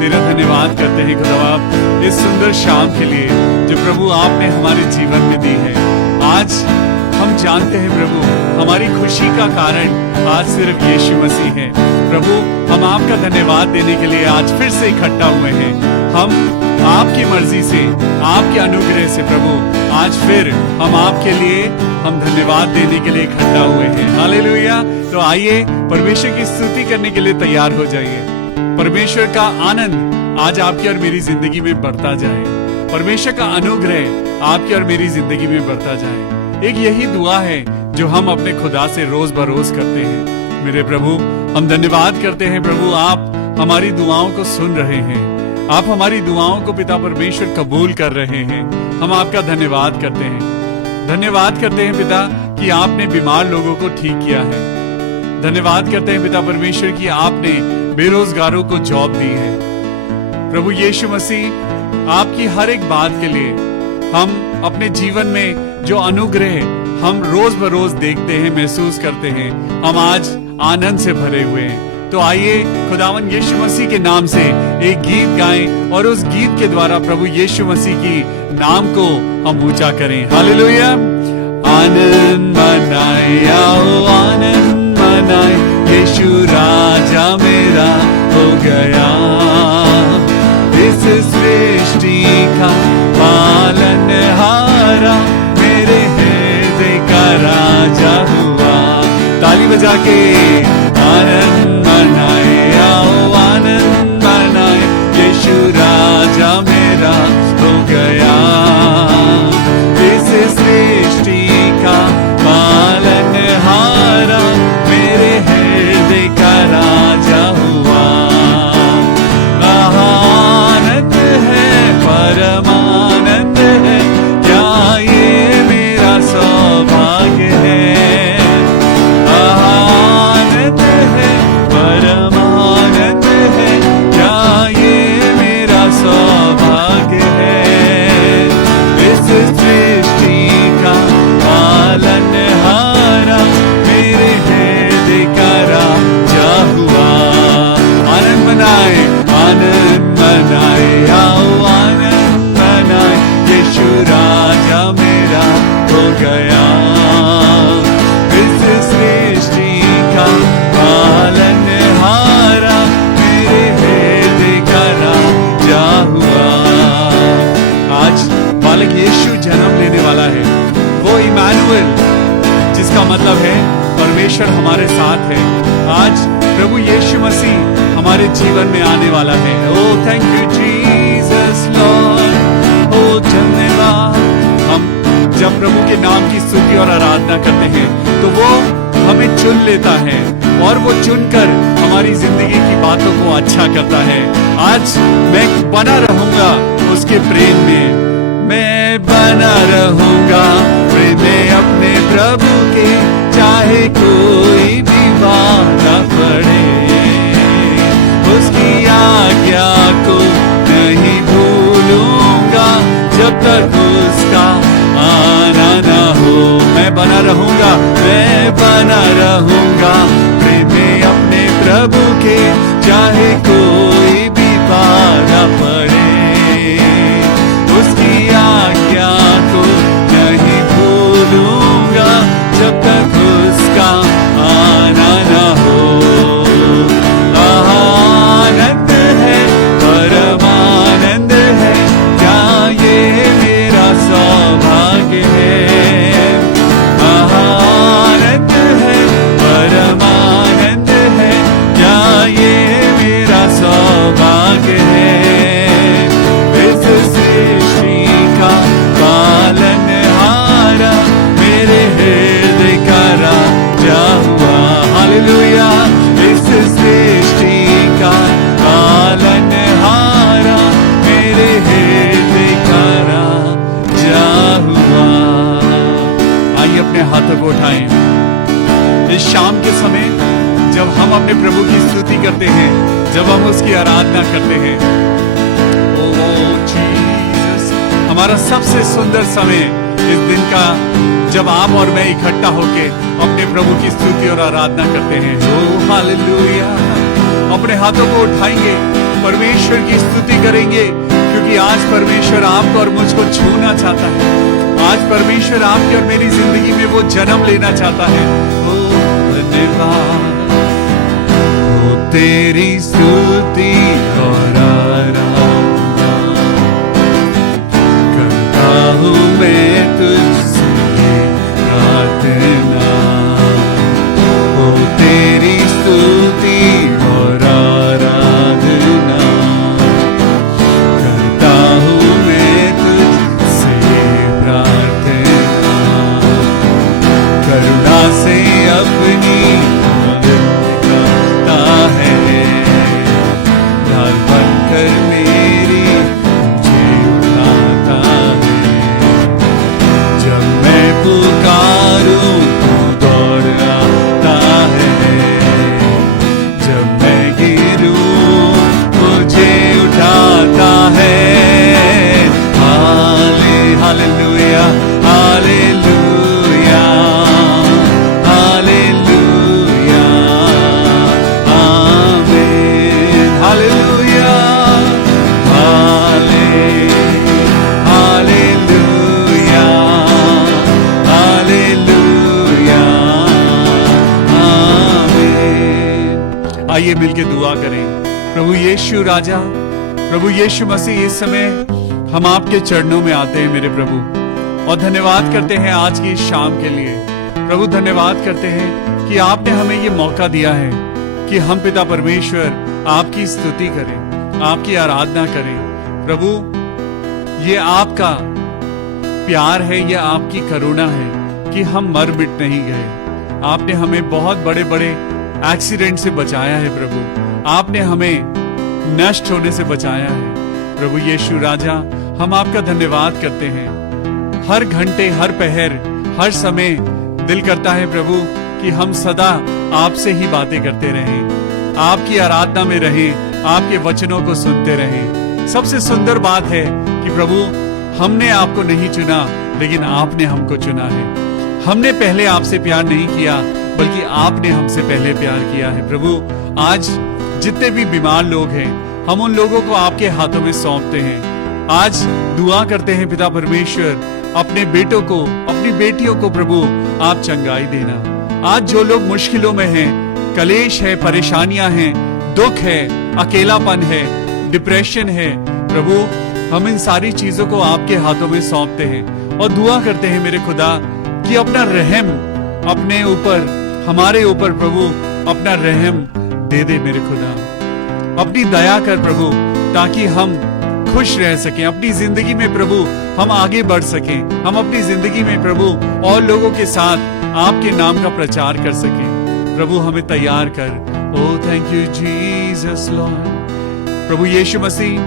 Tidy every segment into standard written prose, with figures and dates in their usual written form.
तेरा धन्यवाद करते हैं खुदावंद इस सुंदर शाम के लिए जो प्रभु आपने हमारे जीवन में दी है। आज हम जानते हैं प्रभु हमारी खुशी का कारण आज सिर्फ यीशु मसीह है। प्रभु हम आपका धन्यवाद देने के लिए आज फिर से इकट्ठा हुए हैं। हम आपकी मर्जी से, आपके अनुग्रह से प्रभु आज फिर हम आपके लिए हम धन्यवाद देने के लिए इकट्ठा हुए हैं। हालेलुया। तो आइए परमेश्वर की स्तुति करने के लिए तैयार हो जाइए। परमेश्वर का आनंद आज आपकी और मेरी जिंदगी में बढ़ता जाए। परमेश्वर का अनुग्रह आपकी और मेरी जिंदगी में बढ़ता जाए। एक यही दुआ है जो हम अपने खुदा से रोज बरोज करते हैं। मेरे प्रभु हम धन्यवाद करते हैं प्रभु, आप हमारी दुआओं को सुन रहे हैं। आप हमारी दुआओं को पिता परमेश्वर कबूल कर रहे हैं। हम आपका धन्यवाद करते हैं। धन्यवाद करते हैं पिता कि आपने बीमार लोगों को ठीक किया है। धन्यवाद करते हैं पिता परमेश्वर कि आपने बेरोजगारों को जॉब दी है। प्रभु यीशु मसीह आपकी हर एक बात के लिए हम अपने जीवन में जो अनुग्रह हम रोज बरोज देखते हैं, महसूस करते हैं, हम आज आनंद से भरे हुए हैं। तो आइए खुदावन यीशु मसीह के नाम से एक गीत गाएं और उस गीत के द्वारा प्रभु यीशु मसीह की नाम को हम ऊंचा करें। हालेलुया। आनंद मनाए, आओ आनंद मनाए, यीशु राजा मेरा हो गया। इस सृष्टि का पालनहारा मेरे हृदय का राजा हुआ। ताली बजा के आनंद मनाए, आओ आनंद मनाए, यीशु राजा मेरा हो गया। इस सृष्टि का पालनहारा मेरे हृदय का राजा हुआ। आनंद है, परमानंद है, क्या ये मेरा सौभाग्य है। आनंद है, परमानंद है, क्या ये मेरा सौभाग्य है। इस सृष्टि का पालनहारा मेरे हृदय का राजा हुआ। आनंद मनाए, आनंद मनाए, आओ आनंद मनाए, यीशु राजा मेरा हो गया। इस सृष्टि का पालनहारा मेरे हृदय का राजा हुआ। आज बालक यीशु जन्म लेने वाला है, वो इमानुएल, जिसका मतलब है परमेश्वर हमारे साथ है। आज प्रभु यीशु मसीह हमारे जीवन में आने वाला है। ओ थैंक यू जीसस लॉर्ड। ओ धन्यवाद। हम जब प्रभु के नाम की स्तुति और आराधना करते हैं तो वो हमें चुन लेता है और वो चुनकर हमारी जिंदगी की बातों को अच्छा करता है। आज मैं बना रहूंगा उसके प्रेम में, मैं बना रहूंगा प्रेम में अपने प्रभु के, चाहे कोई भी बाधा पड़े। उसकी आज्ञा को नहीं भूलूंगा जब तक उसका आना ना हो। मैं बना रहूंगा, मैं बना रहूंगा प्रेम में अपने प्रभु के, चाहे कोई भी बाधा पड़े। उसकी आज्ञा को नहीं भूलूंगा जब तक उसका आना ना हो। आनंद है, परमानंद है, क्या ये मेरा सौभाग्य है। आनंद है, परमानंद है, क्या ये मेरा सौभाग्य है। इस सृष्टि का पालनहारा मेरे हृदय का राजा हुआ। हालेलुया। इस सृष्टि का पालनहारा मेरे हृदय का राजा हुआ। आइए अपने हाथों को उठाएं। इस शाम के समय जब हम अपने प्रभु की स्तुति करते हैं, जब हम उसकी आराधना करते हैं, ओ जीसस, हमारा सबसे सुंदर समय इस दिन का जब आप और मैं इकट्ठा होके अपने प्रभु की स्तुति और आराधना करते हैं। ओ हालेलुया। अपने हाथों को उठाएंगे परमेश्वर की स्तुति करेंगे, क्योंकि आज परमेश्वर आपको और मुझको छूना चाहता है। आज परमेश्वर आपकी और मेरी जिंदगी में वो जन्म लेना चाहता है। ओ धन्यवाद हो तेरी स्तुति और आराधना करता हूँ मैं तुझसे प्रार्थना। हो तेरी स्तुति और आराधना करता हूँ मैं तुझसे प्रार्थना। करुणा से अपनी मदद करता है, ढाल बनकर मेरी मुझे उठाता है। जब मैं पुकारूं तू दौड़ आता है, जब मैं गिरूं मुझे उठाता है। हालेलुया हालेलुया हालेलुया आमीन। हालेलुया हालेलुया हालेलुया आमीन। आइए मिलके दुआ करें। प्रभु यीशु राजा, प्रभु यीशु मसीह, इस समय हम आपके चरणों में आते हैं मेरे प्रभु, और धन्यवाद करते हैं आज की इस शाम के लिए। प्रभु धन्यवाद करते हैं कि आपने हमें ये मौका दिया है कि हम पिता परमेश्वर आपकी स्तुति करें, आपकी आराधना करें। प्रभु ये आपका प्यार है, ये आपकी करुणा है कि हम मर मिट नहीं गए। आपने हमें बहुत बड़े बड़े एक्सीडेंट से बचाया है प्रभु, आपने हमें नष्ट होने से बचाया है। प्रभु यीशु राजा, हम आपका धन्यवाद करते हैं। हर घंटे, हर पहर, हर समय दिल करता है प्रभु कि हम सदा आपसे ही बातें करते रहें, आपकी आराधना में रहें, आपके वचनों को सुनते रहें। सबसे सुंदर बात है कि प्रभु हमने आपको नहीं चुना, लेकिन आपने हमको चुना है। हमने पहले आपसे प्यार नहीं किया, बल्कि आपने हमसे पहले प्यार किया है। प्रभु आज जितने भी बीमार लोग हैं, हम उन लोगों को आपके हाथों में सौंपते हैं। आज दुआ करते हैं पिता परमेश्वर, अपने बेटों को, अपनी बेटियों को प्रभु आप चंगाई देना। आज जो लोग मुश्किलों में हैं, कलेश है, परेशानियां हैं, दुख है, अकेलापन है, डिप्रेशन है, प्रभु हम इन सारी चीजों को आपके हाथों में सौंपते हैं और दुआ करते हैं मेरे खुदा कि अपना रहम अपने ऊपर, हमारे ऊपर प्रभु अपना रहम दे दे मेरे खुदा। अपनी दया कर प्रभु, ताकि हम खुश रह सकें अपनी जिंदगी में प्रभु, हम आगे बढ़ सकें, हम अपनी जिंदगी में प्रभु और लोगों के साथ आपके नाम का प्रचार कर सकें। प्रभु हमें तैयार कर। ओ थैंक यू जीसस लॉर्ड। प्रभु यीशु मसीह,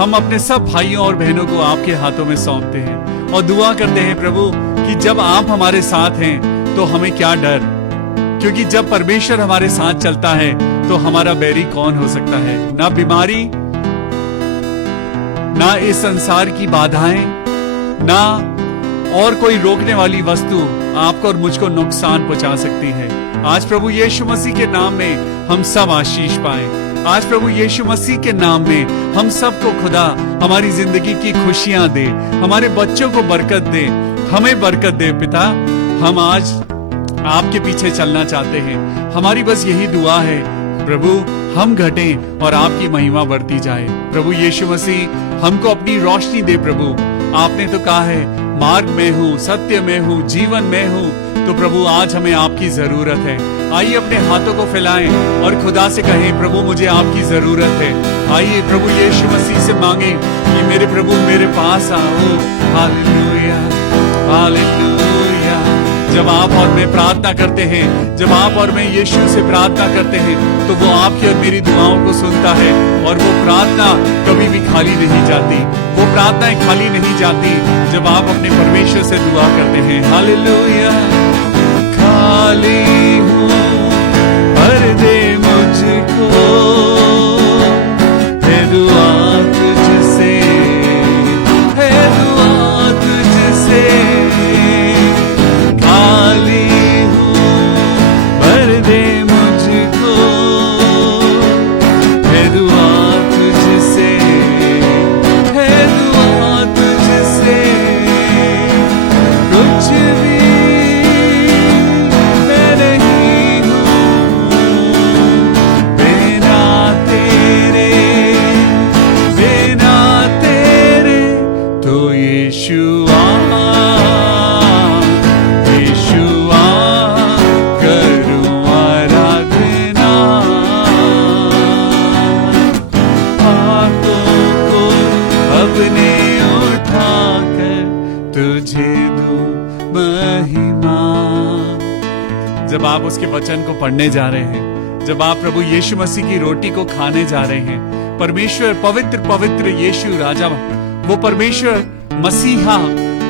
हम अपने सब भाइयों और बहनों को आपके हाथों में सौंपते हैं और दुआ करते हैं प्रभु कि जब आप हमारे साथ हैं तो हमें क्या डर, क्योंकि जब परमेश्वर हमारे साथ चलता है तो हमारा बैरी कौन हो सकता है। ना बीमारी, ना इस संसार की बाधाएं, ना और कोई रोकने वाली वस्तु आपको और मुझको नुकसान पहुंचा सकती है। आज प्रभु यीशु मसीह के नाम में हम सब आशीष पाएं। आज प्रभु यीशु मसीह के नाम में हम सबको खुदा हमारी जिंदगी की खुशियां दे, हमारे बच्चों को बरकत दे, हमें बरकत दे पिता। हम आज आपके पीछे चलना चाहते हैं। हमारी बस यही दुआ है प्रभु, हम घटें और आपकी महिमा बढ़ती जाए। प्रभु यीशु मसीह हमको अपनी रोशनी दे प्रभु। आपने तो कहा है मार्ग में हूँ, सत्य में हूँ, जीवन में हूँ। तो प्रभु आज हमें आपकी जरूरत है। आइए अपने हाथों को फैलाएं और खुदा से कहें प्रभु मुझे आपकी जरूरत है। आइए प्रभु यीशु मसीह से मांगे कि मेरे प्रभु मेरे पास आओ। Hallelujah hallelujah. जब आप और मैं प्रार्थना करते हैं, जब आप और मैं यीशु से प्रार्थना करते हैं, तो वो आपकी और मेरी दुआओं को सुनता है और वो प्रार्थना कभी भी खाली नहीं जाती। वो प्रार्थनाएं खाली नहीं जाती जब आप अपने परमेश्वर से दुआ करते हैं। हालेलुया। खाली हूँ भर दे मुझको, है दुआ तुझसे, है दुआ तुझसे। खाली हूँ भर दे मुझको, है दुआ तुझे दूं महिमा। जब आप उसके वचन को पढ़ने जा रहे हैं, जब आप प्रभु यीशु मसीह की रोटी को खाने जा रहे हैं, परमेश्वर पवित्र पवित्र यीशु राजा, वो परमेश्वर मसीहा,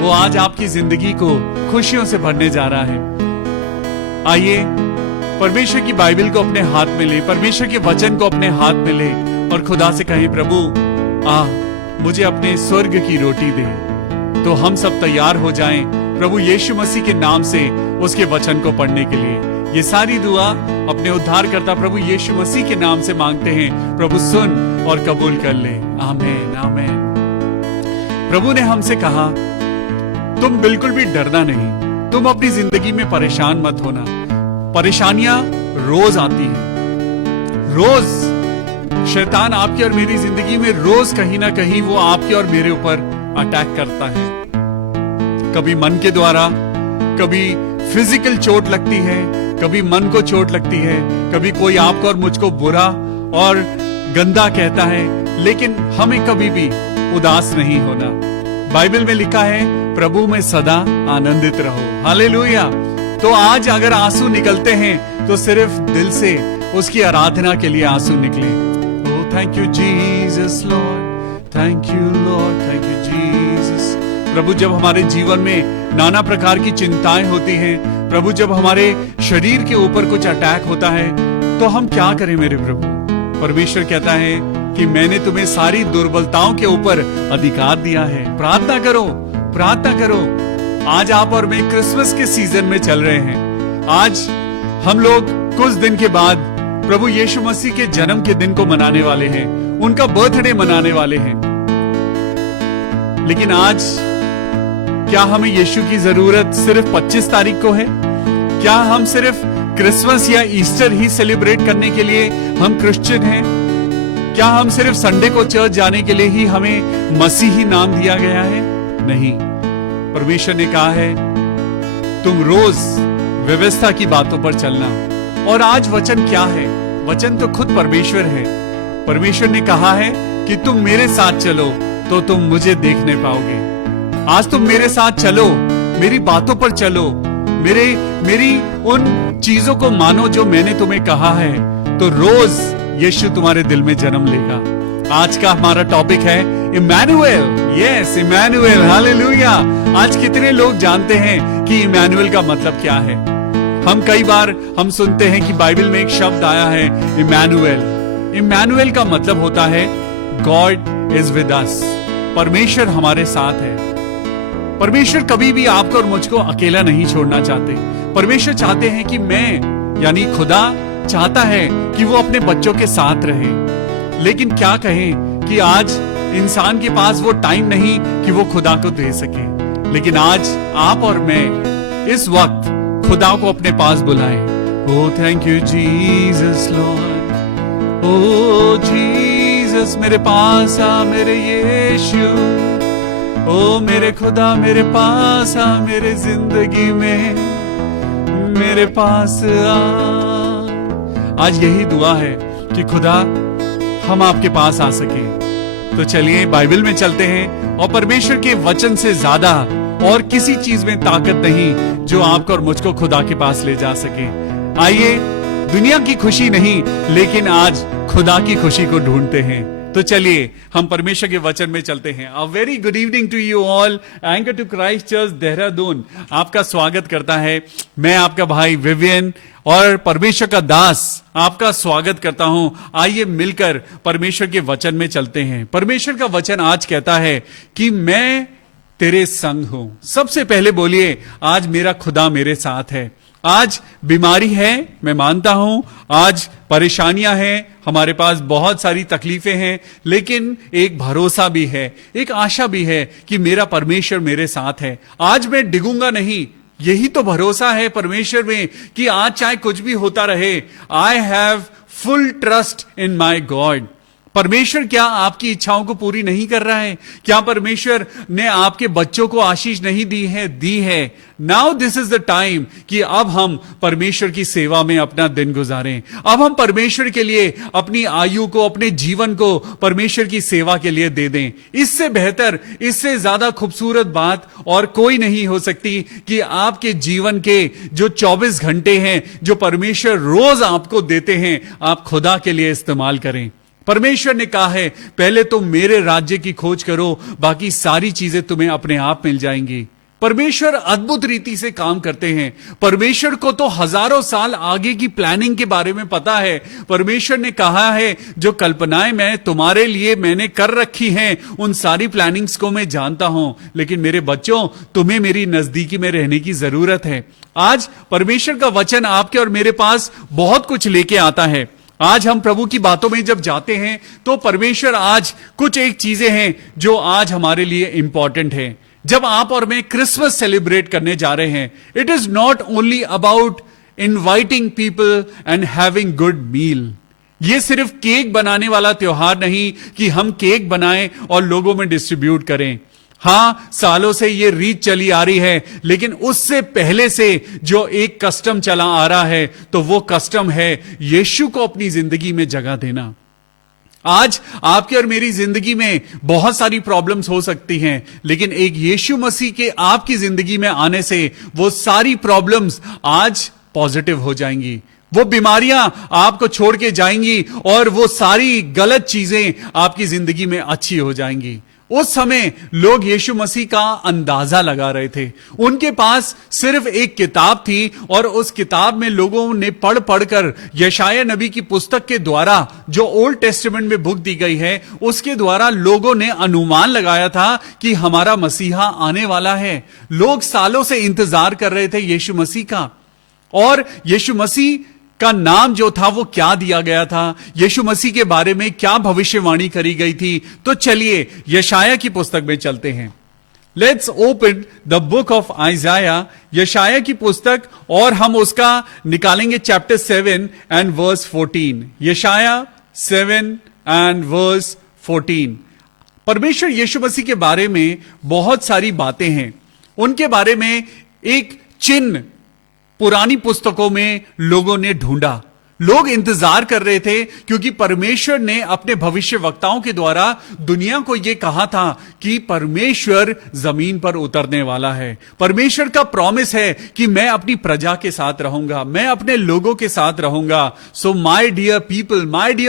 वो आज आपकी जिंदगी को खुशियों से भरने जा रहा है। आइए परमेश्वर की बाइबल को अपने हाथ में ले, परमेश्वर के वचन को अपने हाथ में ले और खुदा से कहें, प्रभु मुझे अपने स्वर्ग की रोटी दे। तो हम सब तैयार हो जाएं प्रभु यीशु मसीह के नाम से उसके वचन को पढ़ने के लिए। ये सारी दुआ अपने उद्धारकर्ता प्रभु यीशु मसीह के नाम से मांगते हैं। प्रभु सुन और कबूल कर ले। आमीन आमीन। प्रभु ने हमसे कहा, तुम बिल्कुल भी डरना नहीं, तुम अपनी जिंदगी में परेशान मत होना। परेशानियां रोज आती हैं, रोज शैतान आपकी और मेरी जिंदगी में रोज कहीं ना कहीं वो आपके और मेरे ऊपर अटैक करता है। कभी मन के द्वारा, कभी फिजिकल चोट लगती है, कभी मन को चोट लगती है, कभी कोई आपको और मुझको बुरा और गंदा कहता है, लेकिन हमें कभी भी उदास नहीं होना। बाइबल में लिखा है, प्रभु में सदा आनंदित रहो। हालेलुया। तो आज अगर आंसू निकलते हैं तो सिर्फ दिल से उसकी आराधना के लिए आंसू निकले। Oh thank you Jesus Lord, thank you Lord, thank you Jesus. प्रभु जब हमारे जीवन में नाना प्रकार की चिंताएं होती हैं, प्रभु जब हमारे शरीर के ऊपर कुछ अटैक होता है, तो हम क्या करें मेरे प्रभु? परमेश्वर कहता है कि मैंने तुम्हें सारी दुर्बलताओं के ऊपर अधिकार दिया है। प्रार्थना करो, प्रार्थना करो। आज आप और मैं क्रिसमस के सीजन में चल रहे हैं। आज हम लोग कुछ दिन के बाद प्रभु यीशु मसीह के जन्म के दिन को मनाने वाले हैं, उनका बर्थडे मनाने वाले हैं। लेकिन आज क्या हमें यीशु की जरूरत सिर्फ 25 तारीख को है? क्या हम सिर्फ क्रिसमस या ईस्टर ही सेलिब्रेट करने के लिए हम क्रिश्चियन हैं? क्या हम सिर्फ संडे को चर्च जाने के लिए ही हमें मसीही नाम दिया गया है? नहीं, परमेश्वर ने कहा है तुम रोज व्यवस्था की बातों पर चलना। और आज वचन क्या है? वचन तो खुद परमेश्वर है। परमेश्वर ने कहा है कि तुम मेरे साथ चलो तो तुम मुझे देखने पाओगे। आज तुम मेरे साथ चलो, मेरी बातों पर चलो, मेरी उन चीजों को मानो जो मैंने तुम्हें कहा है, तो रोज यीशु तुम्हारे दिल में जन्म लेगा। आज का हमारा टॉपिक है इमैनुएल। Yes, Emmanuel. हालेलुया। आज कितने लोग जानते हैं कि इमैनुएल का मतलब क्या है? हम कई बार हम सुनते हैं कि बाइबल में एक शब्द आया है इमैनुएल। इमैनुएल का मतलब होता है गॉड इज विद अस। परमेश्वर हमारे साथ है। परमेश्वर कभी भी आपको और मुझको अकेला नहीं छोड़ना चाहते। परमेश्वर चाहते हैं कि मैं यानी खुदा चाहता है कि वो अपने बच्चों के साथ रहे। लेकिन क्या कहें कि आज इंसान के पास वो टाइम नहीं कि वो खुदा को दे सके। लेकिन आज आप और मैं इस वक्त खुदा को अपने पास बुलाएं। ओह thank you Jesus Lord, oh Jesus मेरे पास आ मेरे यीशु, ओ मेरे खुदा मेरे पास आ, मेरे जिंदगी में मेरे पास आ। आज यही दुआ है कि खुदा हम आपके पास आ सके। तो चलिए बाइबल में चलते हैं और परमेश्वर के वचन से ज्यादा और किसी चीज में ताकत नहीं जो आपको और मुझको खुदा के पास ले जा सके। आइए दुनिया की खुशी नहीं, लेकिन आज खुदा की खुशी को ढूंढते हैं। तो चलिए हम परमेश्वर के वचन में चलते हैं। A very good evening to you all. Anchor to Christ Church Dehradun आपका स्वागत करता है। मैं आपका भाई विवियन और परमेश्वर का दास आपका स्वागत करता हूं। आइए मिलकर परमेश्वर के वचन में चलते हैं। परमेश्वर का वचन आज कहता है कि मैं तेरे संग हूं। सबसे पहले बोलिए, आज मेरा खुदा मेरे साथ है। आज बीमारी है, मैं मानता हूं। आज परेशानियां हैं, हमारे पास बहुत सारी तकलीफें हैं, लेकिन एक भरोसा भी है, एक आशा भी है कि मेरा परमेश्वर मेरे साथ है। आज मैं डिगूंगा नहीं, यही तो भरोसा है परमेश्वर में कि आज चाहे कुछ भी होता रहे, I have full trust in my God. परमेश्वर क्या आपकी इच्छाओं को पूरी नहीं कर रहा है? क्या परमेश्वर ने आपके बच्चों को आशीष नहीं दी है? दी है। Now this is the time कि अब हम परमेश्वर की सेवा में अपना दिन गुजारें। अब हम परमेश्वर के लिए अपनी आयु को, अपने जीवन को परमेश्वर की सेवा के लिए दे दें। इससे बेहतर, इससे ज्यादा खूबसूरत बात और कोई नहीं हो सकती कि आपके जीवन के जो 24 घंटे हैं, जो परमेश्वर रोज आपको देते हैं, आप खुदा के लिए इस्तेमाल करें। परमेश्वर ने कहा है, पहले तुम मेरे राज्य की खोज करो, बाकी सारी चीजें तुम्हें अपने आप मिल जाएंगी। परमेश्वर अद्भुत रीति से काम करते हैं। परमेश्वर को तो हजारों साल आगे की प्लानिंग के बारे में पता है। परमेश्वर ने कहा है, जो कल्पनाएं मैं तुम्हारे लिए मैंने कर रखी हैं, उन सारी प्लानिंग्स को मैं जानता हूं। लेकिन मेरे बच्चों, तुम्हें मेरी नजदीकी में रहने की जरूरत है। आज परमेश्वर का वचन आपके और मेरे पास बहुत कुछ लेके आता है। आज हम प्रभु की बातों में जब जाते हैं तो परमेश्वर आज कुछ एक चीजें हैं जो आज हमारे लिए इंपॉर्टेंट है। जब आप और मैं क्रिसमस सेलिब्रेट करने जा रहे हैं, it is not only about inviting people and having good meal. ये सिर्फ केक बनाने वाला त्योहार नहीं कि हम केक बनाएं और लोगों में डिस्ट्रीब्यूट करें। हां, सालों से ये रीत चली आ रही है, लेकिन उससे पहले से जो एक कस्टम चला आ रहा है, तो वो कस्टम है यीशु को अपनी जिंदगी में जगह देना। आज आपकी और मेरी जिंदगी में बहुत सारी प्रॉब्लम्स हो सकती हैं, लेकिन एक यीशु मसीह के आपकी जिंदगी में आने से वो सारी प्रॉब्लम्स आज पॉजिटिव हो जाएंगी। वो बीमारियां आपको छोड़ के जाएंगी और वो सारी गलत चीजें आपकी जिंदगी में अच्छी हो जाएंगी। उस समय लोग यीशु मसीह का अंदाजा लगा रहे थे। उनके पास सिर्फ एक किताब थी और उस किताब में लोगों ने पढ़ पढ़कर यशायाह नबी की पुस्तक के द्वारा, जो ओल्ड टेस्टामेंट में बुक दी गई है, उसके द्वारा लोगों ने अनुमान लगाया था कि हमारा मसीहा आने वाला है। लोग सालों से इंतजार कर रहे थे यीशु मसीह का, और यीशु मसीह का नाम जो था वो क्या दिया गया था, यीशु मसीह के बारे में क्या भविष्यवाणी करी गई थी। तो चलिए यशायाह की पुस्तक में चलते हैं। Let's open the book of आइजाया, यशायाह की पुस्तक, और हम उसका निकालेंगे चैप्टर 7 एंड वर्स 14। यशायाह 7 एंड वर्स 14। परमेश्वर यीशु मसीह के बारे में बहुत सारी बातें हैं। उनके बारे में एक चिन्ह पुरानी पुस्तकों में लोगों ने ढूंढा। लोग इंतजार कर रहे थे, क्योंकि परमेश्वर ने अपने भविष्य वक्ताओं के द्वारा दुनिया को यह कहा था कि परमेश्वर जमीन पर उतरने वाला है। परमेश्वर का प्रॉमिस है कि मैं अपनी प्रजा के साथ रहूंगा, मैं अपने लोगों के साथ रहूंगा। So my dear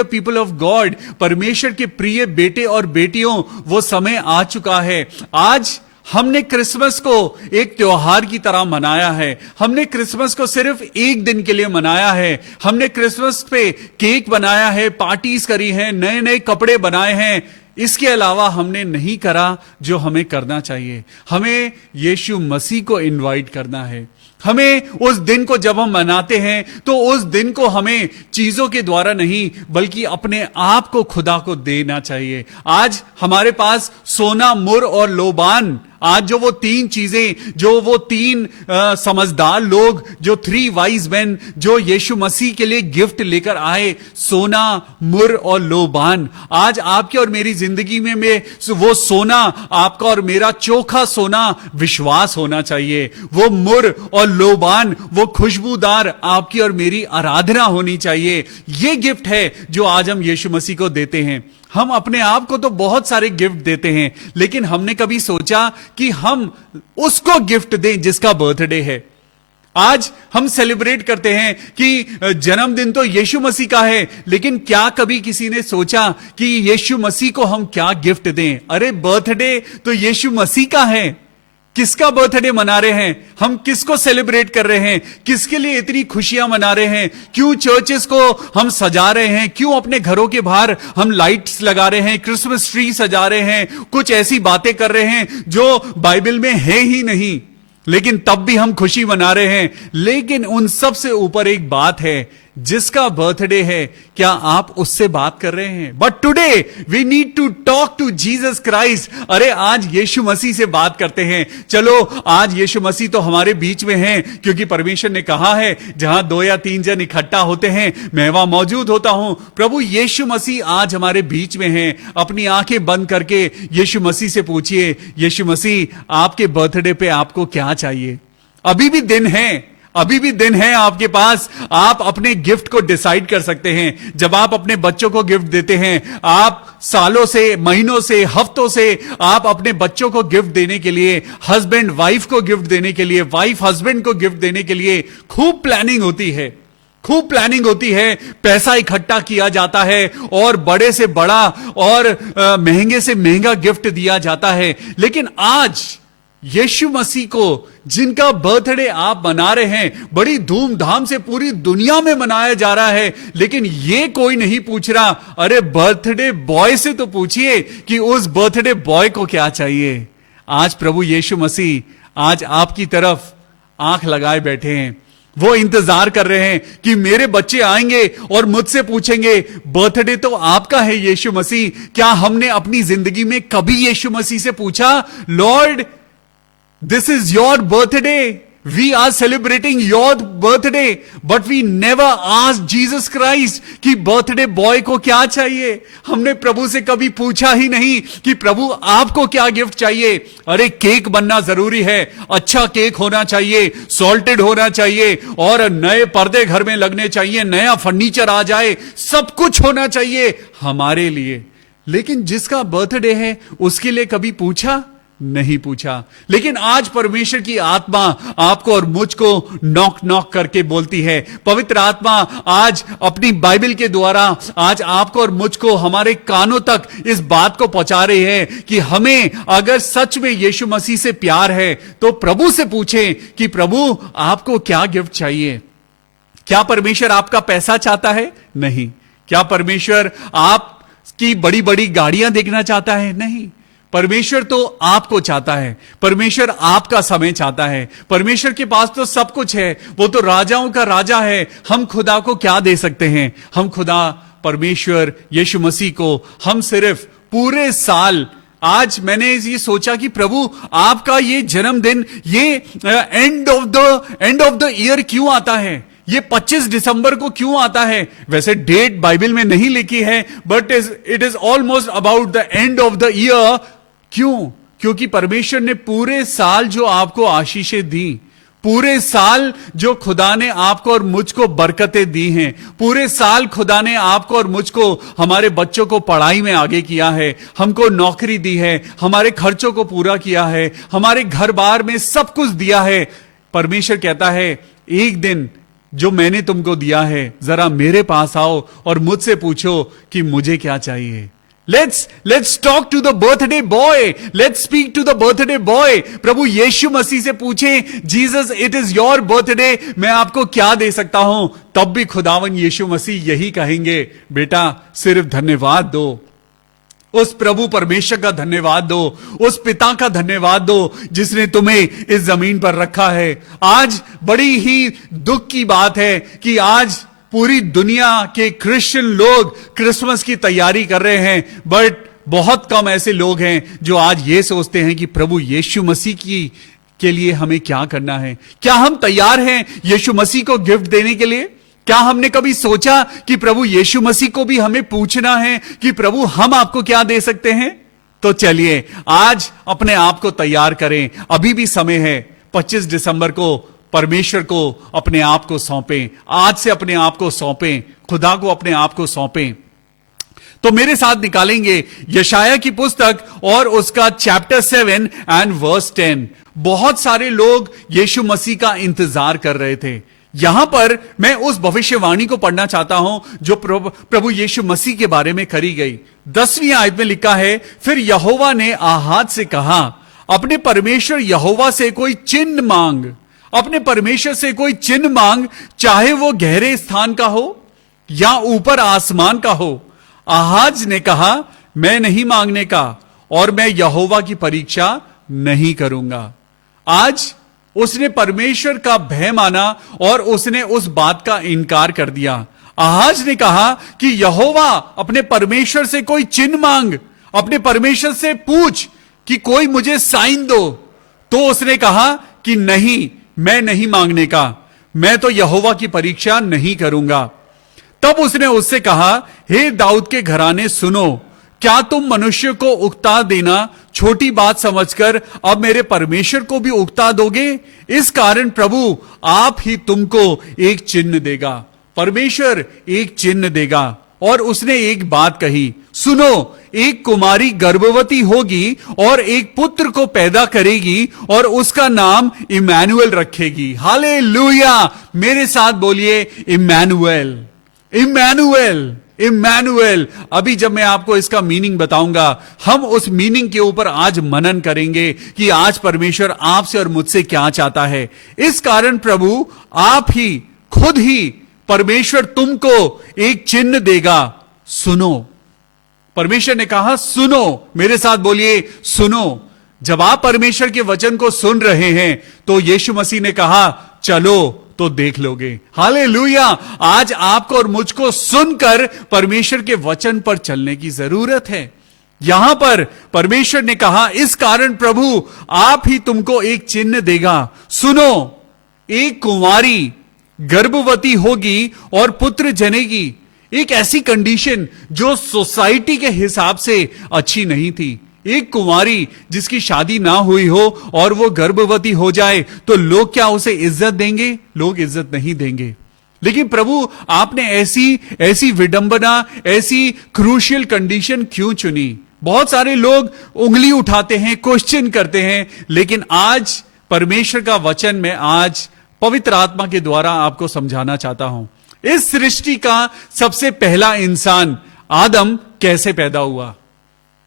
people of God, परमेश्वर के प्रिय बेटे और बेटियों, वो समय आ चुका है। आज हमने क्रिसमस को एक त्योहार की तरह मनाया है। हमने क्रिसमस को सिर्फ एक दिन के लिए मनाया है। हमने क्रिसमस पे केक बनाया है, पार्टीज करी हैं, नए नए कपड़े बनाए हैं। इसके अलावा हमने नहीं करा जो हमें करना चाहिए। हमें यीशु मसीह को इनवाइट करना है। हमें उस दिन को जब हम मनाते हैं, तो उस दिन को हमें चीजों के द्वारा नहीं, बल्कि अपने आप को खुदा को देना चाहिए। आज हमारे पास सोना, मुर और लोबान, आज जो वो तीन चीजें, जो वो तीन समझदार लोग, जो 3 वाइज मैन, जो यीशु मसीह के लिए गिफ्ट लेकर आए, सोना, मुर और लोबान, आज आपकी और मेरी जिंदगी में वो सोना, आपका और मेरा चोखा सोना विश्वास होना चाहिए। वो मुर और लोबान, वो खुशबूदार आपकी और मेरी आराधना होनी चाहिए। ये गिफ्ट है जो आज हम यीशु मसीह को देते हैं। हम अपने आप को तो बहुत सारे गिफ्ट देते हैं, लेकिन हमने कभी सोचा कि हम उसको गिफ्ट दें जिसका बर्थडे है। आज हम सेलिब्रेट करते हैं कि जन्मदिन तो यीशु मसीह का है, लेकिन क्या कभी किसी ने सोचा कि यीशु मसीह को हम क्या गिफ्ट दें? अरे बर्थडे तो यीशु मसीह का है। किसका बर्थडे मना रहे हैं हम? किसको सेलिब्रेट कर रहे हैं? किसके लिए इतनी खुशियां मना रहे हैं? क्यों चर्चेस को हम सजा रहे हैं? क्यों अपने घरों के बाहर हम लाइट्स लगा रहे हैं, क्रिसमस ट्री सजा रहे हैं, कुछ ऐसी बातें कर रहे हैं जो बाइबल में है ही नहीं, लेकिन तब भी हम खुशी मना रहे हैं। लेकिन उन सब से ऊपर एक बात है, जिसका बर्थडे है, क्या आप उससे बात कर रहे हैं? But today we need to talk to Jesus Christ. अरे आज यीशु मसीह से बात करते हैं। चलो आज यीशु मसीह तो हमारे बीच में हैं, क्योंकि परमेश्वर ने कहा है जहां 2 या 3 जन इकट्ठा होते हैं मैं वहां मौजूद होता हूं। प्रभु यीशु मसीह आज हमारे बीच में हैं। अपनी आंखें बंद करके यीशु मसीह से पूछिए, यीशु मसीह आपके बर्थडे पे आपको क्या चाहिए? अभी भी दिन है, अभी भी दिन है आपके पास। आप अपने गिफ्ट को डिसाइड कर सकते हैं। जब आप अपने बच्चों को गिफ्ट देते हैं, आप सालों से, महीनों से, हफ्तों से आप अपने बच्चों को गिफ्ट देने के लिए, हस्बैंड वाइफ को गिफ्ट देने के लिए, वाइफ हस्बैंड को गिफ्ट देने के लिए खूब प्लानिंग होती है, खूब प्लानिंग होती है। पैसा इकट्ठा किया जाता है और बड़े से बड़ा और महंगे से महंगा गिफ्ट दिया जाता है। लेकिन आज यीशु मसीह को, जिनका बर्थडे आप मना रहे हैं, बड़ी धूमधाम से पूरी दुनिया में मनाया जा रहा है, लेकिन ये कोई नहीं पूछ रहा। अरे बर्थडे बॉय से तो पूछिए कि उस बर्थडे बॉय को क्या चाहिए। आज प्रभु यीशु मसीह आज आपकी तरफ आंख लगाए बैठे हैं। वो इंतजार कर रहे हैं कि मेरे बच्चे आएंगे और मुझसे पूछेंगे, बर्थडे तो आपका है यीशु मसीह। क्या हमने अपनी जिंदगी में कभी यीशु मसीह से पूछा, Lord this is your birthday, we are celebrating your birthday, but we never asked Jesus Christ कि बर्थडे बॉय को क्या चाहिए। हमने प्रभु से कभी पूछा ही नहीं कि प्रभु आपको क्या गिफ्ट चाहिए। अरे केक बनना जरूरी है, अच्छा केक होना चाहिए, सॉल्टेड होना चाहिए, और नए पर्दे घर में लगने चाहिए, नया फर्नीचर आ जाए, सब कुछ होना चाहिए हमारे लिए। लेकिन जिसका बर्थडे है उसके लिए कभी पूछा नहीं पूछा। लेकिन आज परमेश्वर की आत्मा आपको और मुझको नॉक नॉक करके बोलती है। पवित्र आत्मा आज अपनी बाइबल के द्वारा आज आपको और मुझको हमारे कानों तक इस बात को पहुंचा रही है कि हमें अगर सच में यीशु मसीह से प्यार है तो प्रभु से पूछें कि प्रभु आपको क्या गिफ्ट चाहिए। क्या परमेश्वर आपका पैसा चाहता है? नहीं। क्या परमेश्वर आपकी बड़ी बड़ी गाड़ियां देखना चाहता है? नहीं। परमेश्वर तो आपको चाहता है, परमेश्वर आपका समय चाहता है। परमेश्वर के पास तो सब कुछ है, वो तो राजाओं का राजा है। हम खुदा को क्या दे सकते हैं? हम खुदा परमेश्वर यीशु मसीह को हम सिर्फ पूरे साल, आज मैंने ये सोचा कि प्रभु आपका ये जन्मदिन, ये एंड ऑफ द ईयर क्यों आता है? ये 25 दिसंबर को क्यों आता है? वैसे डेट बाइबल में नहीं लिखी है, but it is almost about the end of the year. क्यों? क्योंकि परमेश्वर ने पूरे साल जो आपको आशीषें दी, पूरे साल जो खुदा ने आपको और मुझको बरकतें दी हैं, पूरे साल खुदा ने आपको और मुझको, हमारे बच्चों को पढ़ाई में आगे किया है, हमको नौकरी दी है, हमारे खर्चों को पूरा किया है, हमारे घर बार में सब कुछ दिया है। परमेश्वर कहता है एक दिन जो मैंने तुमको दिया है, जरा मेरे पास आओ और मुझसे पूछो कि मुझे क्या चाहिए। Let's talk to the birthday boy. Let's speak to the birthday boy. प्रभु यीशु मसीह से पूछें, Jesus it is your birthday, मैं आपको क्या दे सकता हूं? तब भी खुदावन यीशु मसीह यही कहेंगे, बेटा सिर्फ धन्यवाद दो, उस प्रभु परमेश्वर का धन्यवाद दो, उस पिता का धन्यवाद दो जिसने तुम्हें इस जमीन पर रखा है। आज बड़ी ही दुख की बात है कि आज पूरी दुनिया के क्रिश्चियन लोग क्रिसमस की तैयारी कर रहे हैं, बट बहुत कम ऐसे लोग हैं जो आज ये सोचते हैं कि प्रभु यीशु मसीह के लिए हमें क्या करना है। क्या हम तैयार हैं यीशु मसीह को गिफ्ट देने के लिए? क्या हमने कभी सोचा कि प्रभु यीशु मसीह को भी हमें पूछना है कि प्रभु हम आपको क्या दे सकते हैं? तो चलिए आज अपने आप को तैयार करें, अभी भी समय है। 25 दिसंबर को परमेश्वर को अपने आप को सौंपें, आज से अपने आप को सौंपें, खुदा को अपने आप को सौंपें। तो मेरे साथ निकालेंगे यशाया की पुस्तक और उसका चैप्टर 7 एंड वर्स 10। बहुत सारे लोग यीशु मसीह का इंतजार कर रहे थे। यहां पर मैं उस भविष्यवाणी को पढ़ना चाहता हूं जो प्रभु यीशु मसीह के बारे में करी गई। 10वीं आयत में लिखा है, फिर यहोवा ने आहाज से कहा, अपने परमेश्वर यहोवा से कोई चिन्ह मांग, अपने परमेश्वर से कोई चिन्ह मांग, चाहे वो गहरे स्थान का हो या ऊपर आसमान का हो। आहाज ने कहा, मैं नहीं मांगने का और मैं यहोवा की परीक्षा नहीं करूंगा। आज उसने परमेश्वर का भय माना और उसने उस बात का इनकार कर दिया। आहाज ने कहा कि यहोवा, अपने परमेश्वर से कोई चिन्ह मांग, अपने परमेश्वर से पूछ कि कोई मुझे साइन दो। तो उसने कहा कि नहीं, मैं नहीं मांगने का, मैं तो यहोवा की परीक्षा नहीं करूंगा। तब उसने उससे कहा, हे दाऊद के घराने सुनो, क्या तुम मनुष्य को उकता देना छोटी बात समझकर अब मेरे परमेश्वर को भी उकता दोगे? इस कारण प्रभु आप ही तुमको एक चिन्ह देगा। परमेश्वर एक चिन्ह देगा। और उसने एक बात कही, सुनो, एक कुमारी गर्भवती होगी और एक पुत्र को पैदा करेगी और उसका नाम इमैनुएल रखेगी। हालेलुया! मेरे साथ बोलिए, इमैनुएल, इमैनुएल, इमैनुएल। अभी जब मैं आपको इसका मीनिंग बताऊंगा, हम उस मीनिंग के ऊपर आज मनन करेंगे कि आज परमेश्वर आपसे और मुझसे क्या चाहता है। इस कारण प्रभु आप ही, खुद ही परमेश्वर तुमको एक चिन्ह देगा। सुनो, परमेश्वर ने कहा सुनो। मेरे साथ बोलिए, सुनो। जब आप परमेश्वर के वचन को सुन रहे हैं तो यीशु मसीह ने कहा चलो तो देख लोगे। हालेलुया! आज आपको और मुझको सुनकर परमेश्वर के वचन पर चलने की जरूरत है। यहां पर परमेश्वर ने कहा, इस कारण प्रभु आप ही तुमको एक चिन्ह देगा। सुनो, एक कुंवारी गर्भवती होगी और पुत्र जनेगी। एक ऐसी कंडीशन जो सोसाइटी के हिसाब से अच्छी नहीं थी। एक कुंवारी जिसकी शादी ना हुई हो और वो गर्भवती हो जाए तो लोग क्या उसे इज्जत देंगे? लोग इज्जत नहीं देंगे। लेकिन प्रभु आपने ऐसी विडंबना, ऐसी क्रूशियल कंडीशन क्यों चुनी? बहुत सारे लोग उंगली उठाते हैं, क्वेश्चन करते हैं, लेकिन आज परमेश्वर का वचन में आज पवित्र आत्मा के द्वारा आपको समझाना चाहता हूं। इस सृष्टि का सबसे पहला इंसान आदम कैसे पैदा हुआ?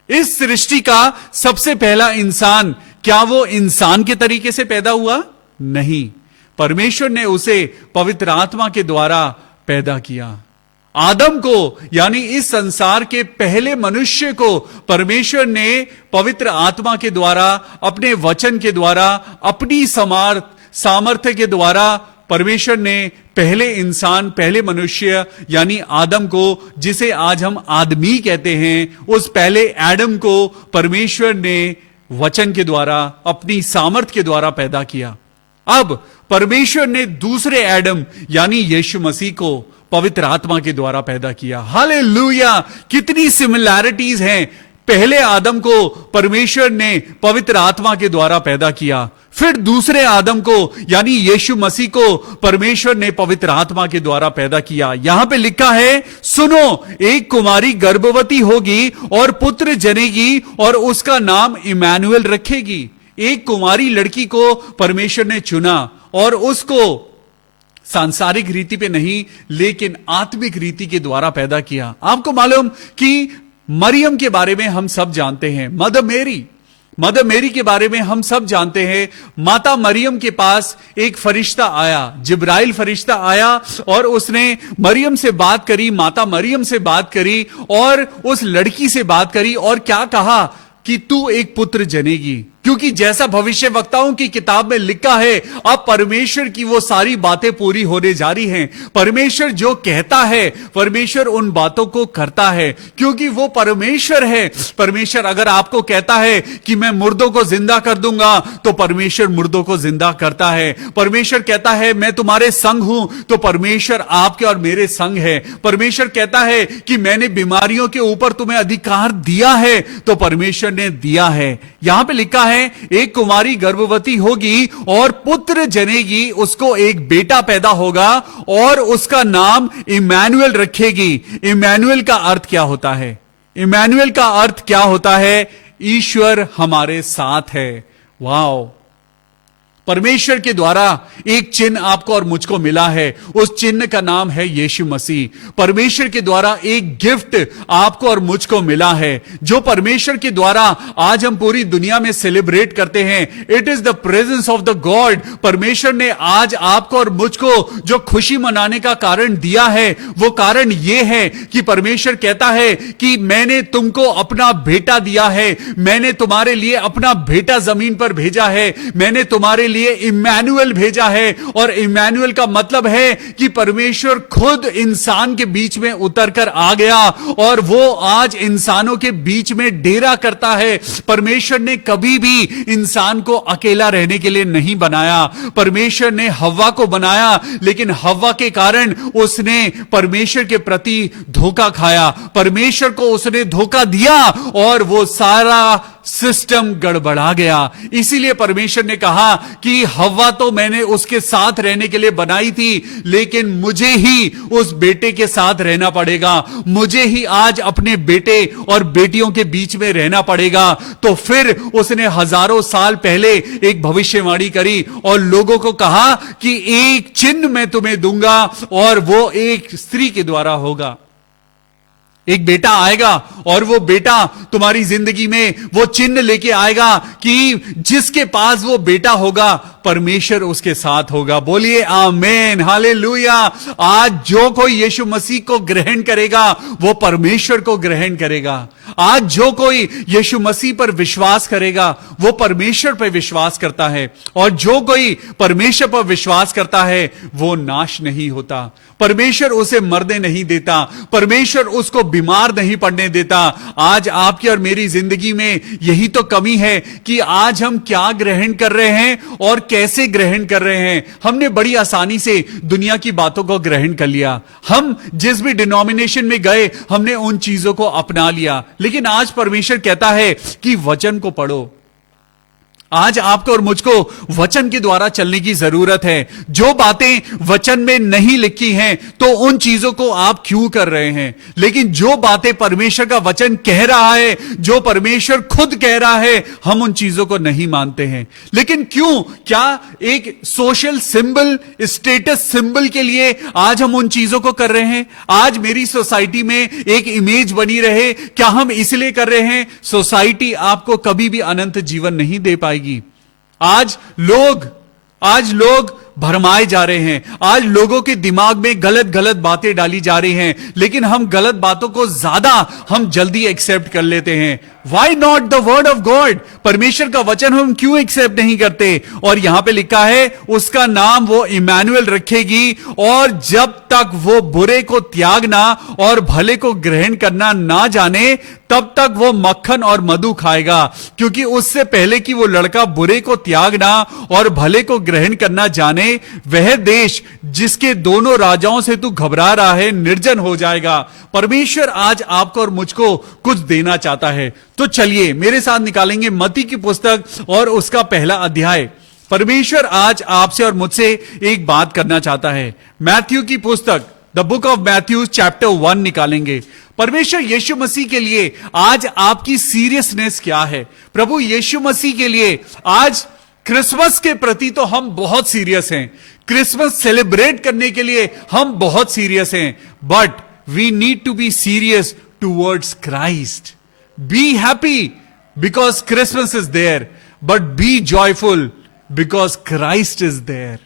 इस सृष्टि का सबसे पहला इंसान, क्या वो इंसान के तरीके से पैदा हुआ? नहीं, परमेश्वर ने उसे पवित्र आत्मा के द्वारा पैदा किया। आदम को, यानी इस संसार के पहले मनुष्य को परमेश्वर ने पवित्र आत्मा के द्वारा, अपने वचन के द्वारा, अपनी सामर्थ्य के द्वारा परमेश्वर ने पहले इंसान, पहले मनुष्य यानी आदम को, जिसे आज हम आदमी कहते हैं, उस पहले एडम को परमेश्वर ने वचन के द्वारा, अपनी सामर्थ्य के द्वारा पैदा किया। अब परमेश्वर ने दूसरे एडम यानी यीशु मसीह को पवित्र आत्मा के द्वारा पैदा किया। हालेलुया! कितनी सिमिलैरिटीज हैं। पहले आदम को परमेश्वर ने पवित्र आत्मा के द्वारा पैदा किया, फिर दूसरे आदम को यानी यीशु मसीह को परमेश्वर ने पवित्र आत्मा के द्वारा पैदा किया। यहां पे लिखा है, सुनो, एक कुमारी गर्भवती होगी और पुत्र जनेगी और उसका नाम इमैनुएल रखेगी। एक कुमारी लड़की को परमेश्वर ने चुना और उसको सांसारिक रीति पे नहीं लेकिन आत्मिक रीति के द्वारा पैदा किया। आपको मालूम कि मरियम के बारे में हम सब जानते हैं, मदर मेरी के बारे में हम सब जानते हैं। माता मरियम के पास एक फरिश्ता आया, जिब्राइल फरिश्ता आया और उसने मरियम से बात करी, माता मरियम से बात करी और उस लड़की से बात करी और क्या कहा कि तू एक पुत्र जनेगी। क्योंकि जैसा भविष्यवक्ताओं की किताब में लिखा है, अब परमेश्वर की वो सारी बातें पूरी होने जा रही हैं। परमेश्वर जो कहता है, परमेश्वर उन बातों को करता है, क्योंकि वो परमेश्वर है। परमेश्वर अगर आपको कहता है कि मैं मुर्दों को जिंदा कर दूंगा, तो परमेश्वर मुर्दों को जिंदा करता है। परमेश्वर कहता है मैं तुम्हारे संग हूं, तो परमेश्वर आपके और मेरे संग है। परमेश्वर कहता है कि मैंने बीमारियों के ऊपर तुम्हें अधिकार दिया है, तो परमेश्वर ने दिया है। यहां पे लिखा है, एक कुमारी गर्भवती होगी और पुत्र जनेगी, उसको एक बेटा पैदा होगा और उसका नाम इमैनुएल रखेगी। इमैनुएल का अर्थ क्या होता है? इमैनुएल का अर्थ क्या होता है? ईश्वर हमारे साथ है। वाओ! परमेश्वर के द्वारा एक चिन्ह आपको और मुझको मिला है, उस चिन्ह का नाम है यीशु मसीह। परमेश्वर के द्वारा एक गिफ्ट आपको और मुझको मिला है, जो परमेश्वर के द्वारा आज हम पूरी दुनिया में सेलिब्रेट करते हैं। It is the presence of the God. परमेश्वर ने आज आपको और मुझको जो खुशी मनाने का कारण दिया है, वो कारण ये है कि परमेश्वर कहता है कि मैंने तुमको अपना बेटा दिया है, मैंने तुम्हारे लिए अपना बेटा जमीन पर भेजा है, मैंने तुम्हारे लिए इम्मानुएल भेजा है। और इम्मानुएल का मतलब है कि परमेश्वर खुद इंसान के बीच में उतरकर आ गया और वो आज इंसानों के बीच में डेरा करता है। परमेश्वर ने कभी भी इंसान को अकेला रहने के लिए नहीं बनाया। परमेश्वर ने हव्वा को बनाया, लेकिन हव्वा के कारण उसने परमेश्वर के प्रति धोखा खाया, परमेश्वर को उसने धोखा दिया और वो सारा सिस्टम गड़बड़ा गया। इसीलिए परमेश्वर ने कहा कि हव्वा तो मैंने उसके साथ रहने के लिए बनाई थी, लेकिन मुझे ही उस बेटे के साथ रहना पड़ेगा, मुझे ही आज अपने बेटे और बेटियों के बीच में रहना पड़ेगा। तो फिर उसने हजारों साल पहले एक भविष्यवाणी करी और लोगों को कहा कि एक चिन्ह मैं तुम्हें दूंगा और वो एक स्त्री के द्वारा होगा। एक बेटा आएगा और वो बेटा तुम्हारी जिंदगी में वो चिन्ह लेके आएगा कि जिसके पास वो बेटा होगा परमेश्वर उसके साथ होगा। बोलिए आमीन, हालेलुया। आज जो कोई यीशु मसीह को ग्रहण करेगा वो परमेश्वर को ग्रहण करेगा। आज जो कोई यीशु मसीह पर विश्वास करेगा वो परमेश्वर पर विश्वास करता है, और जो कोई परमेश्वर पर विश्वास करता है वो नाश नहीं होता। परमेश्वर उसे मरने नहीं देता, परमेश्वर उसको बीमार नहीं पड़ने देता। आज आपकी और मेरी जिंदगी में यही तो कमी है कि आज हम क्या ग्रहण कर रहे हैं और कैसे ग्रहण कर रहे हैं। हमने बड़ी आसानी से दुनिया की बातों को ग्रहण कर लिया, हम जिस भी डिनोमिनेशन में गए हमने उन चीजों को अपना लिया। लेकिन आज परमेश्वर कहता है कि वचन को पढ़ो। आज आपको और मुझको वचन के द्वारा चलने की जरूरत है। जो बातें वचन में नहीं लिखी हैं तो उन चीजों को आप क्यों कर रहे हैं, लेकिन जो बातें परमेश्वर का वचन कह रहा है, जो परमेश्वर खुद कह रहा है, हम उन चीजों को नहीं मानते हैं। लेकिन क्यों? क्या एक सोशल सिंबल, स्टेटस सिंबल के लिए आज हम उन चीजों को कर रहे हैं? आज मेरी सोसाइटी में एक इमेज बनी रहे, क्या हम इसलिए कर रहे हैं? सोसाइटी आपको कभी भी अनंत जीवन नहीं दे पाएगी। आज लोग भरमाए जा रहे हैं, आज लोगों के दिमाग में गलत गलत बातें डाली जा रही हैं, लेकिन हम गलत बातों को ज्यादा हम जल्दी एक्सेप्ट कर लेते हैं। Why not the word of God? परमेश्वर का वचन हम क्यों एक्सेप्ट नहीं करते? और यहां पे लिखा है उसका नाम वो इम्मानुएल रखेगी, और जब तक वो बुरे को त्यागना और भले को ग्रहण करना ना जाने तब तक वो मक्खन और मधु खाएगा। क्योंकि उससे पहले कि वो लड़का बुरे को त्यागना और भले को ग्रहण करना जाने, वह देश जिसके दोनों राजाओं से तू घबरा रहा है निर्जन हो जाएगा। परमेश्वर आज आपको और मुझको कुछ देना चाहता है। तो चलिए मेरे साथ निकालेंगे मत्ती की पुस्तक और उसका पहला अध्याय। परमेश्वर आज आपसे और मुझसे एक बात करना चाहता है। मैथ्यू की पुस्तक, the book of Matthew chapter 1 निकालेंगे। परमेश्वर यीशु मसीह के लिए आज आपकी सीरियसनेस क्या है? प्रभु यीशु मसीह के लिए आज क्रिसमस के प्रति तो हम बहुत सीरियस हैं, क्रिसमस सेलिब्रेट करने के लिए हम बहुत सीरियस हैं, but we need to be serious towards Christ. Be happy because Christmas is there, but be joyful because Christ is there.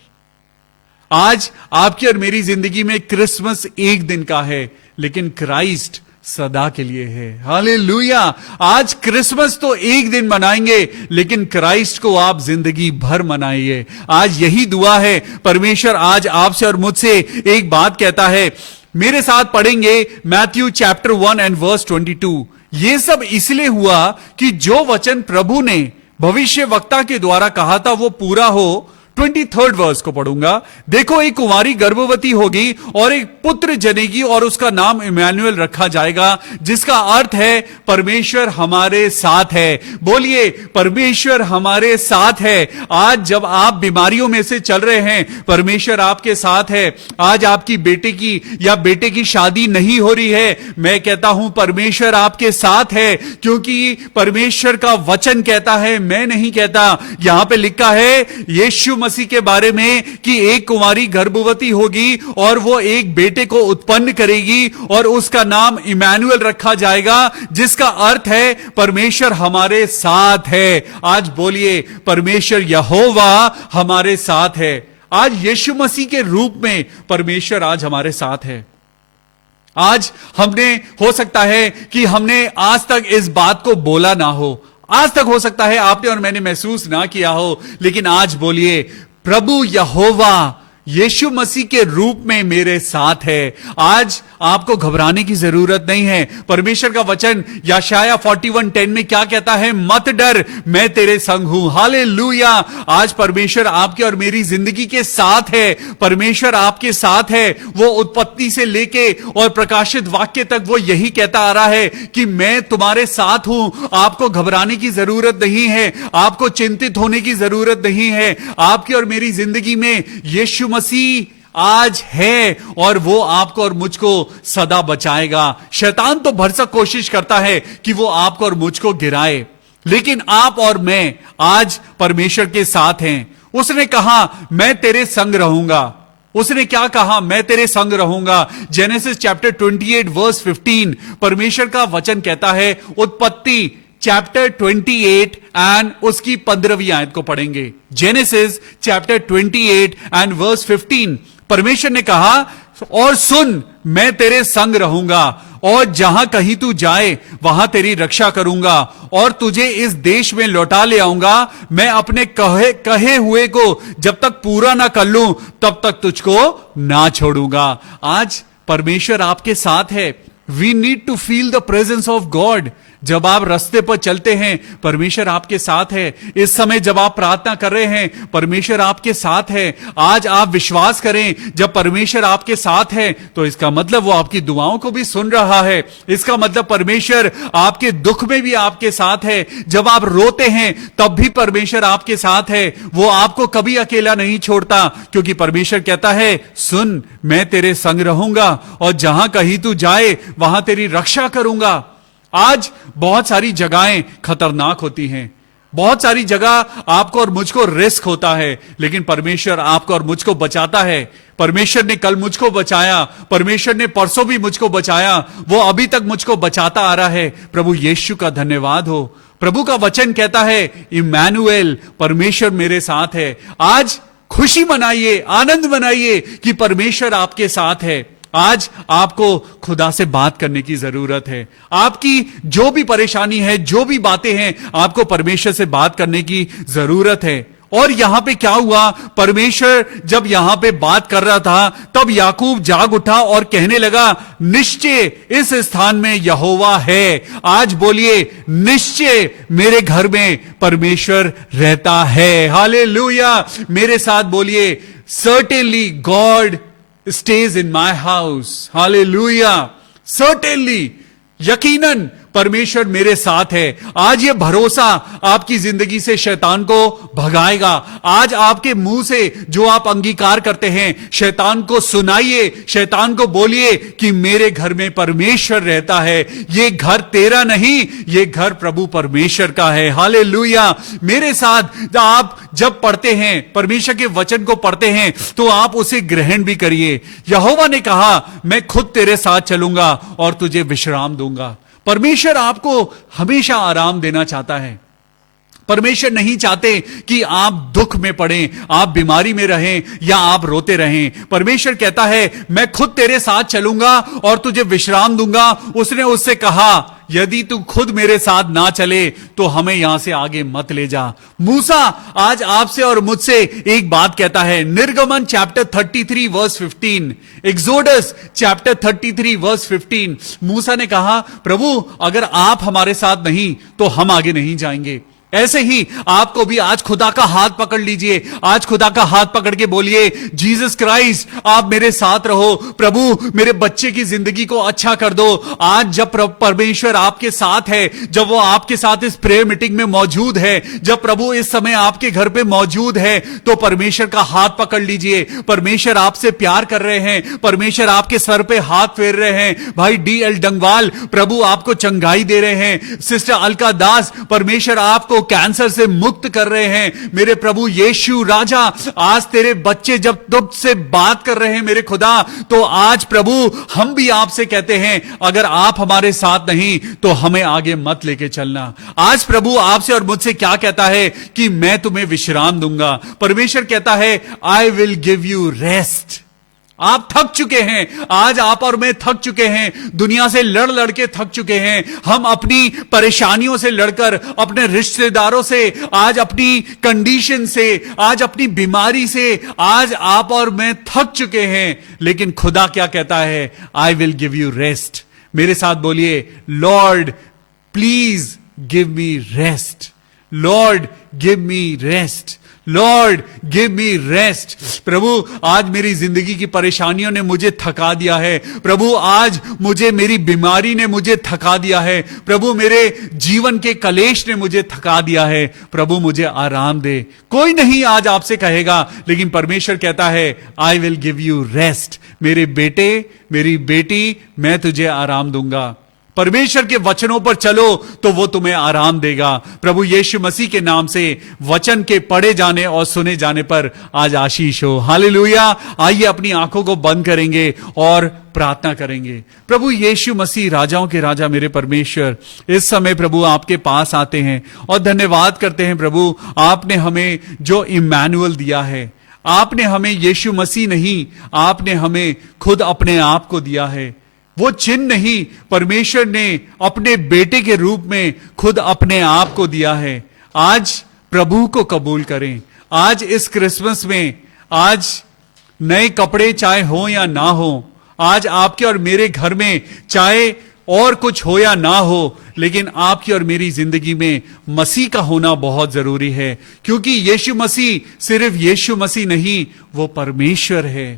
आज आपकी और मेरी जिंदगी में क्रिसमस एक दिन का है, लेकिन क्राइस्ट सदा के लिए है। हालेलुया। आज क्रिसमस तो एक दिन मनाएंगे, लेकिन क्राइस्ट को आप जिंदगी भर मनाइए। आज यही दुआ है। परमेश्वर आज आपसे और मुझसे एक बात कहता है। मेरे साथ पढ़ेंगे मैथ्यू चैप्टर 1 एंड वर्स 22। यह सब इसलिए हुआ कि जो वचन प्रभु ने भविष्य वक्ता के द्वारा कहा था वो पूरा हो। 23rd वर्स को पढ़ूंगा। देखो, एक कुंवारी गर्भवती होगी और एक पुत्र जनेगी और उसका नाम इम्मानुएल रखा जाएगा, जिसका अर्थ है परमेश्वर हमारे साथ है। बोलिए, परमेश्वर हमारे साथ है। आज जब आप बीमारियों में से चल रहे हैं, परमेश्वर आपके साथ है। आज आपकी बेटे की या बेटे की शादी नहीं हो रही है, मैं कहता हूं परमेश्वर आपके साथ है, क्योंकि परमेश्वर का वचन कहता है, मैं नहीं कहता। यहां पे लिखा है यीशु मसीह के बारे में कि एक कुंवारी गर्भवती होगी और वो एक बेटे को उत्पन्न करेगी और उसका नाम इम्मानुएल रखा जाएगा, जिसका अर्थ है परमेश्वर हमारे साथ है। आज बोलिए, परमेश्वर यहोवा हमारे साथ है। आज यीशु मसीह के रूप में परमेश्वर आज हमारे साथ है। आज हमने, हो सकता है कि हमने आज तक इस बात को बोला ना हो, आज तक हो सकता है आपने और मैंने महसूस ना किया हो, लेकिन आज बोलिए, प्रभु यहोवा यीशु मसीह के रूप में मेरे साथ है। आज आपको घबराने की जरूरत नहीं है। परमेश्वर का वचन यशाया 41:10 में क्या कहता है? मत डर, मैं तेरे संग हूं। हालेलुया। आज परमेश्वर आपके और मेरी जिंदगी के साथ है। परमेश्वर आपके साथ है। वो उत्पत्ति से लेके और प्रकाशित वाक्य तक वो यही कहता आ रहा है कि मैं तुम्हारे साथ हूं। आपको घबराने की जरूरत नहीं है, आपको चिंतित होने की जरूरत नहीं है। आपकी और मेरी जिंदगी में यीशु मसीह आज है और वो आपको और मुझको सदा बचाएगा। शैतान तो भरसक कोशिश करता है कि वो आपको और मुझको गिराए, लेकिन आप और मैं आज परमेश्वर के साथ हैं। उसने कहा मैं तेरे संग रहूंगा। उसने क्या कहा? मैं तेरे संग रहूंगा। जेनेसिस चैप्टर 28 वर्स 15 परमेश्वर का वचन कहता है। उत्पत्ति चैप्टर 28 एंड उसकी 15वीं आयत को पढ़ेंगे। जेनेसिस चैप्टर 28 एंड वर्स 15 परमेश्वर ने कहा, और सुन, मैं तेरे संग रहूंगा और जहां कहीं तू जाए वहां तेरी रक्षा करूंगा और तुझे इस देश में लौटा ले आऊंगा। मैं अपने कहे हुए को जब तक पूरा ना कर लूं तब तक तुझको ना छोड़ूंगा। आज परमेश्वर आपके साथ है। We need to feel the presence of God. जब आप रास्ते पर चलते हैं, परमेश्वर आपके साथ है। इस समय जब आप प्रार्थना कर रहे हैं, परमेश्वर आपके साथ है। आज आप विश्वास करें, जब परमेश्वर आपके साथ है तो इसका मतलब वो आपकी दुआओं को भी सुन रहा है। इसका मतलब परमेश्वर आपके दुख में भी आपके साथ है। जब आप रोते हैं तब भी परमेश्वर आपके साथ है। वो आपको कभी अकेला नहीं छोड़ता, क्योंकि परमेश्वर कहता है, सुन, मैं तेरे संग रहूंगा और जहां कहीं तू जाए वहां तेरी रक्षा करूंगा। आज बहुत सारी जगहें खतरनाक होती हैं, बहुत सारी जगह आपको और मुझको रिस्क होता है, लेकिन परमेश्वर आपको और मुझको बचाता है। परमेश्वर ने कल मुझको बचाया, परमेश्वर ने परसों भी मुझको बचाया, वो अभी तक मुझको बचाता आ रहा है। प्रभु यीशु का धन्यवाद हो। प्रभु का वचन कहता है, इम्मानुएल, परमेश्वर मेरे साथ है। आज खुशी मनाइए, आनंद मनाइए कि परमेश्वर आपके साथ है। आज आपको खुदा से बात करने की जरूरत है। आपकी जो भी परेशानी है, जो भी बातें हैं, आपको परमेश्वर से बात करने की जरूरत है। और यहां पे क्या हुआ? परमेश्वर जब यहां पे बात कर रहा था, तब याकूब जाग उठा और कहने लगा, निश्चय इस स्थान में यहोवा है। आज बोलिए, निश्चय मेरे घर में परमेश्वर रहता है। हालेलुया। मेरे साथ बोलिए, certainly God stays in my house. Hallelujah. Certainly, यकीनन परमेश्वर मेरे साथ है। आज ये भरोसा आपकी जिंदगी से शैतान को भगाएगा। आज आपके मुंह से जो आप अंगीकार करते हैं, शैतान को सुनाइए, शैतान को बोलिए कि मेरे घर में परमेश्वर रहता है। ये घर तेरा नहीं, ये घर प्रभु परमेश्वर का है। हालेलुया। मेरे साथ आप जब पढ़ते हैं, परमेश्वर के वचन को पढ़ते हैं, तो आप उसे ग्रहण भी करिए। यहोवा ने कहा, मैं खुद तेरे साथ चलूंगा और तुझे विश्राम दूंगा। परमेश्वर आपको हमेशा आराम देना चाहता है। परमेश्वर नहीं चाहते कि आप दुख में पड़ें, आप बीमारी में रहें या आप रोते रहें। परमेश्वर कहता है, मैं खुद तेरे साथ चलूंगा और तुझे विश्राम दूंगा। उसने उससे कहा, यदि तू खुद मेरे साथ ना चले तो हमें यहां से आगे मत ले जा। मूसा आज आपसे और मुझसे एक बात कहता है। निर्गमन chapter 33 verse 15, Exodus chapter 33 verse 15, मूसा ने कहा, प्रभु अगर आप हमारे साथ नहीं तो हम आगे नहीं जाएंगे। ऐसे ही आपको भी आज खुदा का हाथ पकड़ लीजिए। आज खुदा का हाथ पकड़ के बोलिए, जीसस क्राइस्ट आप मेरे साथ रहो। प्रभु मेरे बच्चे की जिंदगी को अच्छा कर दो। आज जब परमेश्वर आपके साथ है, जब वो आपके साथ इस प्रेयर मीटिंग में मौजूद है, जब प्रभु इस समय आपके घर पे मौजूद है, तो परमेश्वर का हाथ पकड़ लीजिए। परमेश्वर आपसे प्यार कर रहे हैं, परमेश्वर आपके सर पे हाथ फेर रहे हैं। भाई DL डंगवाल, प्रभु आपको चंगाई दे रहे हैं। सिस्टर अलका दास, परमेश्वर आपको कैंसर से मुक्त कर रहे हैं। मेरे प्रभु यीशु राजा, आज तेरे बच्चे जब तुझसे बात कर रहे हैं मेरे खुदा, तो आज प्रभु हम भी आपसे कहते हैं, अगर आप हमारे साथ नहीं तो हमें आगे मत लेके चलना। आज प्रभु आपसे और मुझसे क्या कहता है कि मैं तुम्हें विश्राम दूंगा। परमेश्वर कहता है, I will give you rest. आप थक चुके हैं, आज आप और मैं थक चुके हैं, दुनिया से लड़ लड़ के थक चुके हैं। हम अपनी परेशानियों से लड़कर, अपने रिश्तेदारों से, आज अपनी कंडीशन से, आज अपनी बीमारी से, आज आप और मैं थक चुके हैं। लेकिन खुदा क्या कहता है? I will give you rest. मेरे साथ बोलिए, Lord please give me rest. Lord give me rest. Lord give me rest. प्रभु, आज मेरी जिंदगी की परेशानियों ने मुझे थका दिया है। प्रभु, आज मुझे मेरी बीमारी ने मुझे थका दिया है। प्रभु, मेरे जीवन के कलेश ने मुझे थका दिया है। प्रभु, मुझे आराम दे। कोई नहीं आज आपसे कहेगा, लेकिन परमेश्वर कहता है, I will give you rest. मेरे बेटे, मेरी बेटी, मैं तुझे आराम दूंगा। परमेश्वर के वचनों पर चलो तो वो तुम्हें आराम देगा। प्रभु यीशु मसीह के नाम से वचन के पढ़े जाने और सुने जाने पर आज आशीष हो। हालेलुया। आइए अपनी आंखों को बंद करेंगे और प्रार्थना करेंगे। प्रभु यीशु मसीह, राजाओं के राजा, मेरे परमेश्वर, इस समय प्रभु आपके पास आते हैं और धन्यवाद करते हैं। प्रभु, आपने हमें जो इम्मानुएल दिया है, आपने हमें यीशु मसीह नहीं, आपने हमें खुद अपने आप को दिया है। वो चिन्ह नहीं, परमेश्वर ने अपने बेटे के रूप में खुद अपने आप को दिया है। आज प्रभु को कबूल करें। आज इस क्रिसमस में, आज नए कपड़े चाहे हो या ना हो, आज आपके और मेरे घर में चाहे और कुछ हो या ना हो, लेकिन आपकी और मेरी जिंदगी में मसीह का होना बहुत जरूरी है। क्योंकि यीशु मसीह सिर्फ यीशु मसीह नहीं, वो परमेश्वर है।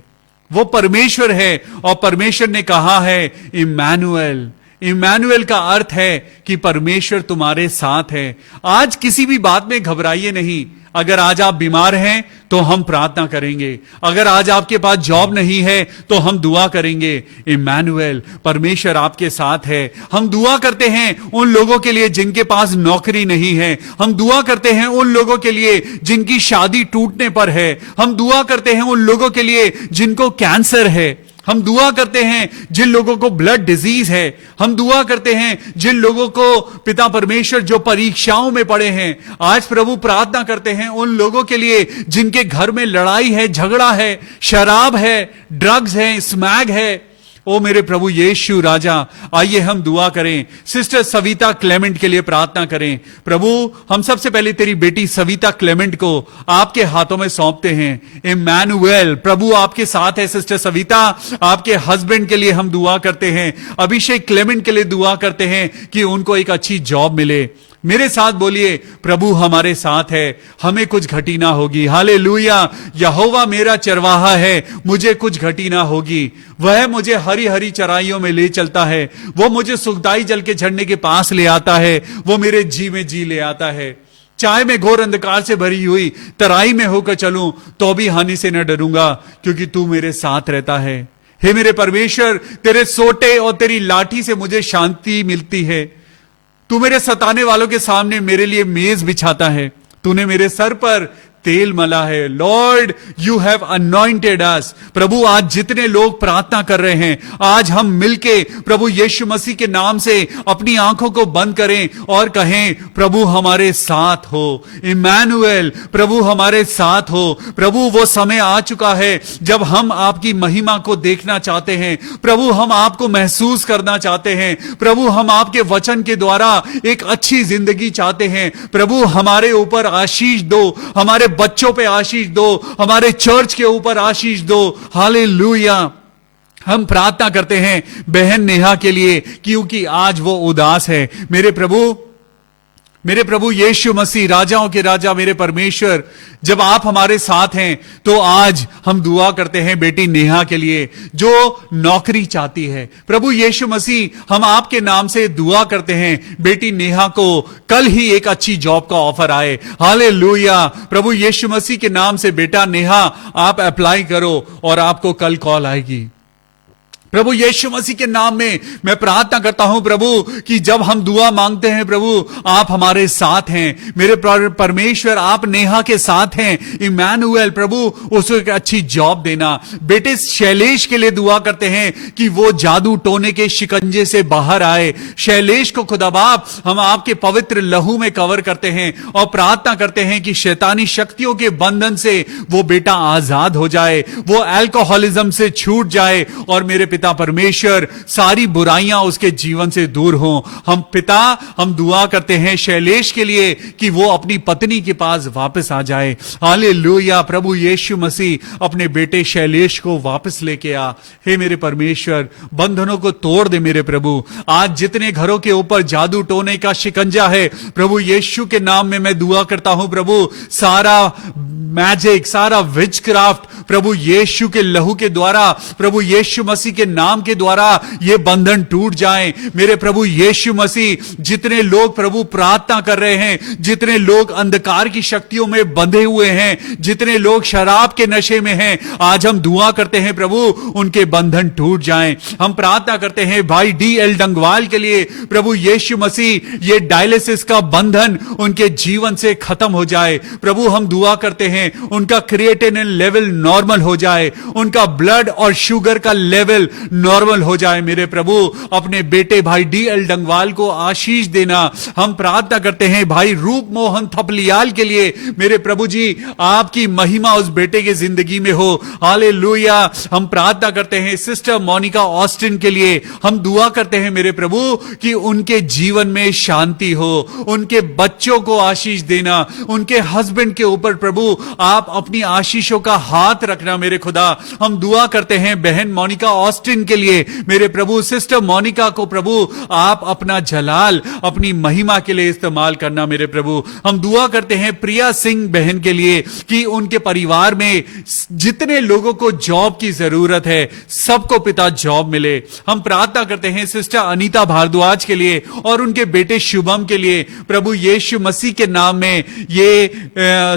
वो परमेश्वर है और परमेश्वर ने कहा है इम्मानुएल। इम्मानुएल का अर्थ है कि परमेश्वर तुम्हारे साथ है। आज किसी भी बात में घबराइए नहीं। अगर आज आप बीमार हैं तो हम प्रार्थना करेंगे। अगर आज आपके पास जॉब नहीं है तो हम दुआ करेंगे। इम्मानुएल, परमेश्वर आपके साथ है। हम दुआ करते हैं उन लोगों के लिए जिनके पास नौकरी नहीं है। हम दुआ करते हैं उन लोगों के लिए जिनकी शादी टूटने पर है। हम दुआ करते हैं उन लोगों के लिए जिनको कैंसर है। हम दुआ करते हैं जिन लोगों को ब्लड डिजीज है। हम दुआ करते हैं जिन लोगों को पिता परमेश्वर जो परीक्षाओं में पड़े हैं। आज प्रभु प्रार्थना करते हैं उन लोगों के लिए जिनके घर में लड़ाई है, झगड़ा है, शराब है, ड्रग्स है, स्मैग है। ओ मेरे प्रभु यीशु राजा, आइए हम दुआ करें। सिस्टर सविता क्लेमेंट के लिए प्रार्थना करें। प्रभु, हम सबसे पहले तेरी बेटी सविता क्लेमेंट को आपके हाथों में सौंपते हैं। इम्मानुएल, प्रभु आपके साथ है। सिस्टर सविता, आपके हस्बैंड के लिए हम दुआ करते हैं। अभिषेक क्लेमेंट के लिए दुआ करते हैं कि उनको एक अच्छी जॉब मिले। मेरे साथ बोलिए, प्रभु हमारे साथ है, हमें कुछ घटी ना होगी। हालेलुया। यहोवा मेरा चरवाहा है, मुझे कुछ घटी ना होगी। वह मुझे हरी हरी चराइयों में ले चलता है। वो मुझे सुखदाई जल के झरने के पास ले आता है। वो मेरे जी में जी ले आता है। चाहे मैं घोर अंधकार से भरी हुई तराई में होकर चलूं तो भी हानि से न डरूंगा, क्योंकि तू मेरे साथ रहता है। हे मेरे परमेश्वर, तेरे सोटे और तेरी लाठी से मुझे शांति मिलती है। तू मेरे सताने वालों के सामने मेरे लिए मेज बिछाता है। तूने मेरे सर पर तेल मला है। लॉर्ड, यू हैव अनॉइंटेड अस। प्रभु, आज जितने लोग प्रार्थना कर रहे हैं, आज हम मिलके प्रभु यीशु मसीह के नाम से अपनी आंखों को बंद करें और कहें, प्रभु हमारे साथ हो। इम्मानुएल, प्रभु हमारे साथ हो। प्रभु, वो समय आ चुका है जब हम आपकी महिमा को देखना चाहते हैं। प्रभु, हम आपको महसूस करना चाहते हैं। प्रभु, हम आपके वचन के द्वारा एक अच्छी जिंदगी चाहते हैं। प्रभु, हमारे ऊपर आशीष दो, हमारे बच्चों पे आशीष दो, हमारे चर्च के ऊपर आशीष दो। हालेलुया। हम प्रार्थना करते हैं बहन नेहा के लिए, क्योंकि आज वो उदास है। मेरे प्रभु यीशु मसीह, राजाओं के राजा, मेरे परमेश्वर, जब आप हमारे साथ हैं तो आज हम दुआ करते हैं बेटी नेहा के लिए जो नौकरी चाहती है। प्रभु यीशु मसीह, हम आपके नाम से दुआ करते हैं बेटी नेहा को कल ही एक अच्छी जॉब का ऑफर आए। हालेलुया। प्रभु यीशु मसीह के नाम से बेटा नेहा, आप अप्लाई करो और आपको कल कॉल आएगी। प्रभु यीशु मसीह के नाम में मैं प्रार्थना करता हूं प्रभु कि जब हम दुआ मांगते हैं प्रभु, आप हमारे साथ हैं। मेरे परमेश्वर, आप नेहा के साथ हैं। इमैनुअल प्रभु, उसको एक अच्छी जॉब देना। बेटे शैलेश के लिए दुआ करते हैं कि वो जादू टोने के शिकंजे से बाहर आए। शैलेश को खुदा बाप हम आपके पवित्र लहू में कवर करते हैं और प्रार्थना करते हैं कि शैतानी शक्तियों के बंधन से वो बेटा आजाद हो जाए, वो अल्कोहलिज्म से छूट जाए और मेरे पिता परमेश्वर सारी बुराइयां उसके जीवन से दूर हों। हम दुआ करते हैं शैलेश के लिए कि वो अपनी पत्नी के पास वापस आ जाए। हालेलुया। प्रभु यीशु मसीह अपने बेटे शैलेश को वापस लेके आ। हे मेरे परमेश्वर, बंधनों को तोड़ दे मेरे प्रभु। आज जितने घरों के ऊपर जादू टोने का शिकंजा है प्रभु यीशु के नाम में मैं दुआ करता हूं प्रभु, सारा मैजिक, सारा विचक्राफ्ट प्रभु यीशु के लहू के द्वारा, प्रभु यीशु मसीह के नाम के द्वारा ये बंधन टूट जाएं। मेरे प्रभु यीशु मसीह, जितने लोग प्रभु प्रार्थना कर रहे हैं, जितने लोग अंधकार की शक्तियों में बंधे हुए हैं, जितने लोग शराब के नशे में हैं, आज हम दुआ करते हैं प्रभु उनके बंधन टूट जाएं। हम प्रार्थना करते हैं भाई DL डंगवाल के लिए, प्रभु यीशु मसीह ये डायलिसिस का बंधन उनके जीवन से खत्म हो जाए। प्रभु हम दुआ करते हैं उनका क्रिएटिनिन लेवल नॉर्मल हो जाए, उनका ब्लड और शुगर का लेवल नॉर्मल हो जाए। मेरे प्रभु अपने बेटे भाई DL डंगवाल को आशीष देना। हम प्रार्थना करते हैं भाई रूप मोहन थपलियाल के लिए, मेरे प्रभु जी आपकी महिमा उस बेटे की जिंदगी में हो। हालेलुया। हम प्रार्थना करते हैं सिस्टर मोनिका ऑस्टिन के लिए। हम दुआ करते हैं मेरे प्रभु कि उनके जीवन में शांति हो, उनके बच्चों को आशीष देना, उनके हस्बैंड के ऊपर प्रभु आप अपनी आशीषों का हाथ रखना मेरे खुदा। हम दुआ करते हैं बहन मोनिका ऑस्टिन के लिए, मेरे प्रभु सिस्टर मोनिका को प्रभु आप अपना जलाल, अपनी महिमा के लिए इस्तेमाल करना मेरे प्रभु। हम दुआ करते हैं प्रिया सिंह बहन के लिए कि उनके परिवार में जितने लोगों को जॉब की जरूरत है सबको पिता जॉब मिले। हम प्रार्थना करते हैं सिस्टर अनीता भारद्वाज के लिए और उनके बेटे शुभम के लिए, प्रभु यीशु मसीह के नाम में ये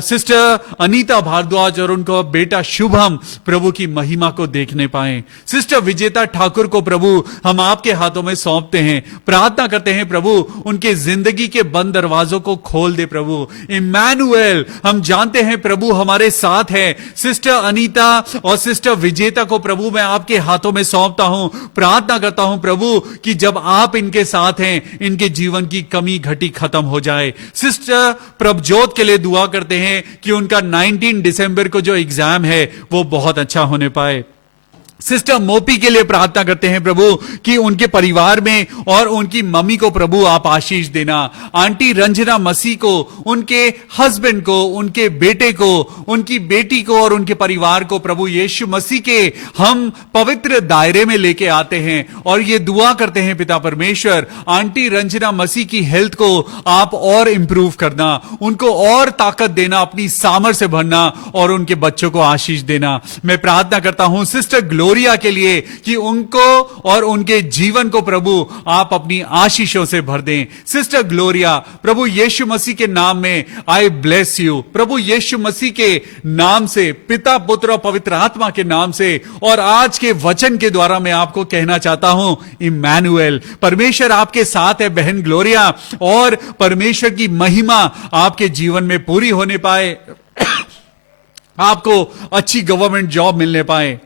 सिस्टर अनीता भारद्वाज और उनका बेटा शुभम प्रभु की महिमा को देखने पाए। सिस्टर विजेता ठाकुर को प्रभु हम आपके हाथों में सौंपते हैं। प्रार्थना करते हैं प्रभु उनके जिंदगी के बंद दरवाजों को खोल दे प्रभु। इमैनुअल, हम जानते हैं प्रभु हमारे साथ है। सिस्टर अनीता और सिस्टर विजेता को प्रभु मैं आपके हाथों में सौंपता हूं। प्रार्थना करता हूं प्रभु कि जब आप इनके साथ हैं इनके जीवन की कमी घटी खत्म हो जाए। सिस्टर प्रभजोत के लिए दुआ करते हैं कि उनका 19 दिसंबर को जो एग्जाम है वो बहुत अच्छा होने पाए। सिस्टर मोपी के लिए प्रार्थना करते हैं प्रभु कि उनके परिवार में और उनकी मम्मी को प्रभु आप आशीष देना। आंटी रंजना मसीह को, उनके हस्बैंड को, उनके बेटे को, उनकी बेटी को और उनके परिवार को प्रभु यीशु मसीह के हम पवित्र दायरे में लेके आते हैं और ये दुआ करते हैं पिता परमेश्वर आंटी रंजना मसीह की हेल्थ को आप और इंप्रूव करना, उनको और ताकत देना, अपनी सामर्थ्य से भरना और उनके बच्चों को आशीष देना। मैं प्रार्थना करता हूं सिस्टर ग्लोरिया के लिए कि उनको और उनके जीवन को प्रभु आप अपनी आशीषों से भर दें। सिस्टर ग्लोरिया, प्रभु यीशु मसीह के नाम में आई ब्लेस यू। प्रभु यीशु मसीह के नाम से, पिता पुत्र और पवित्र आत्मा के नाम से और आज के वचन के द्वारा मैं आपको कहना चाहता हूं इमैनुअल, परमेश्वर आपके साथ है बहन ग्लोरिया और परमेश्वर की महिमा आपके जीवन में पूरी होने पाए, आपको अच्छी गवर्नमेंट जॉब मिलने पाए।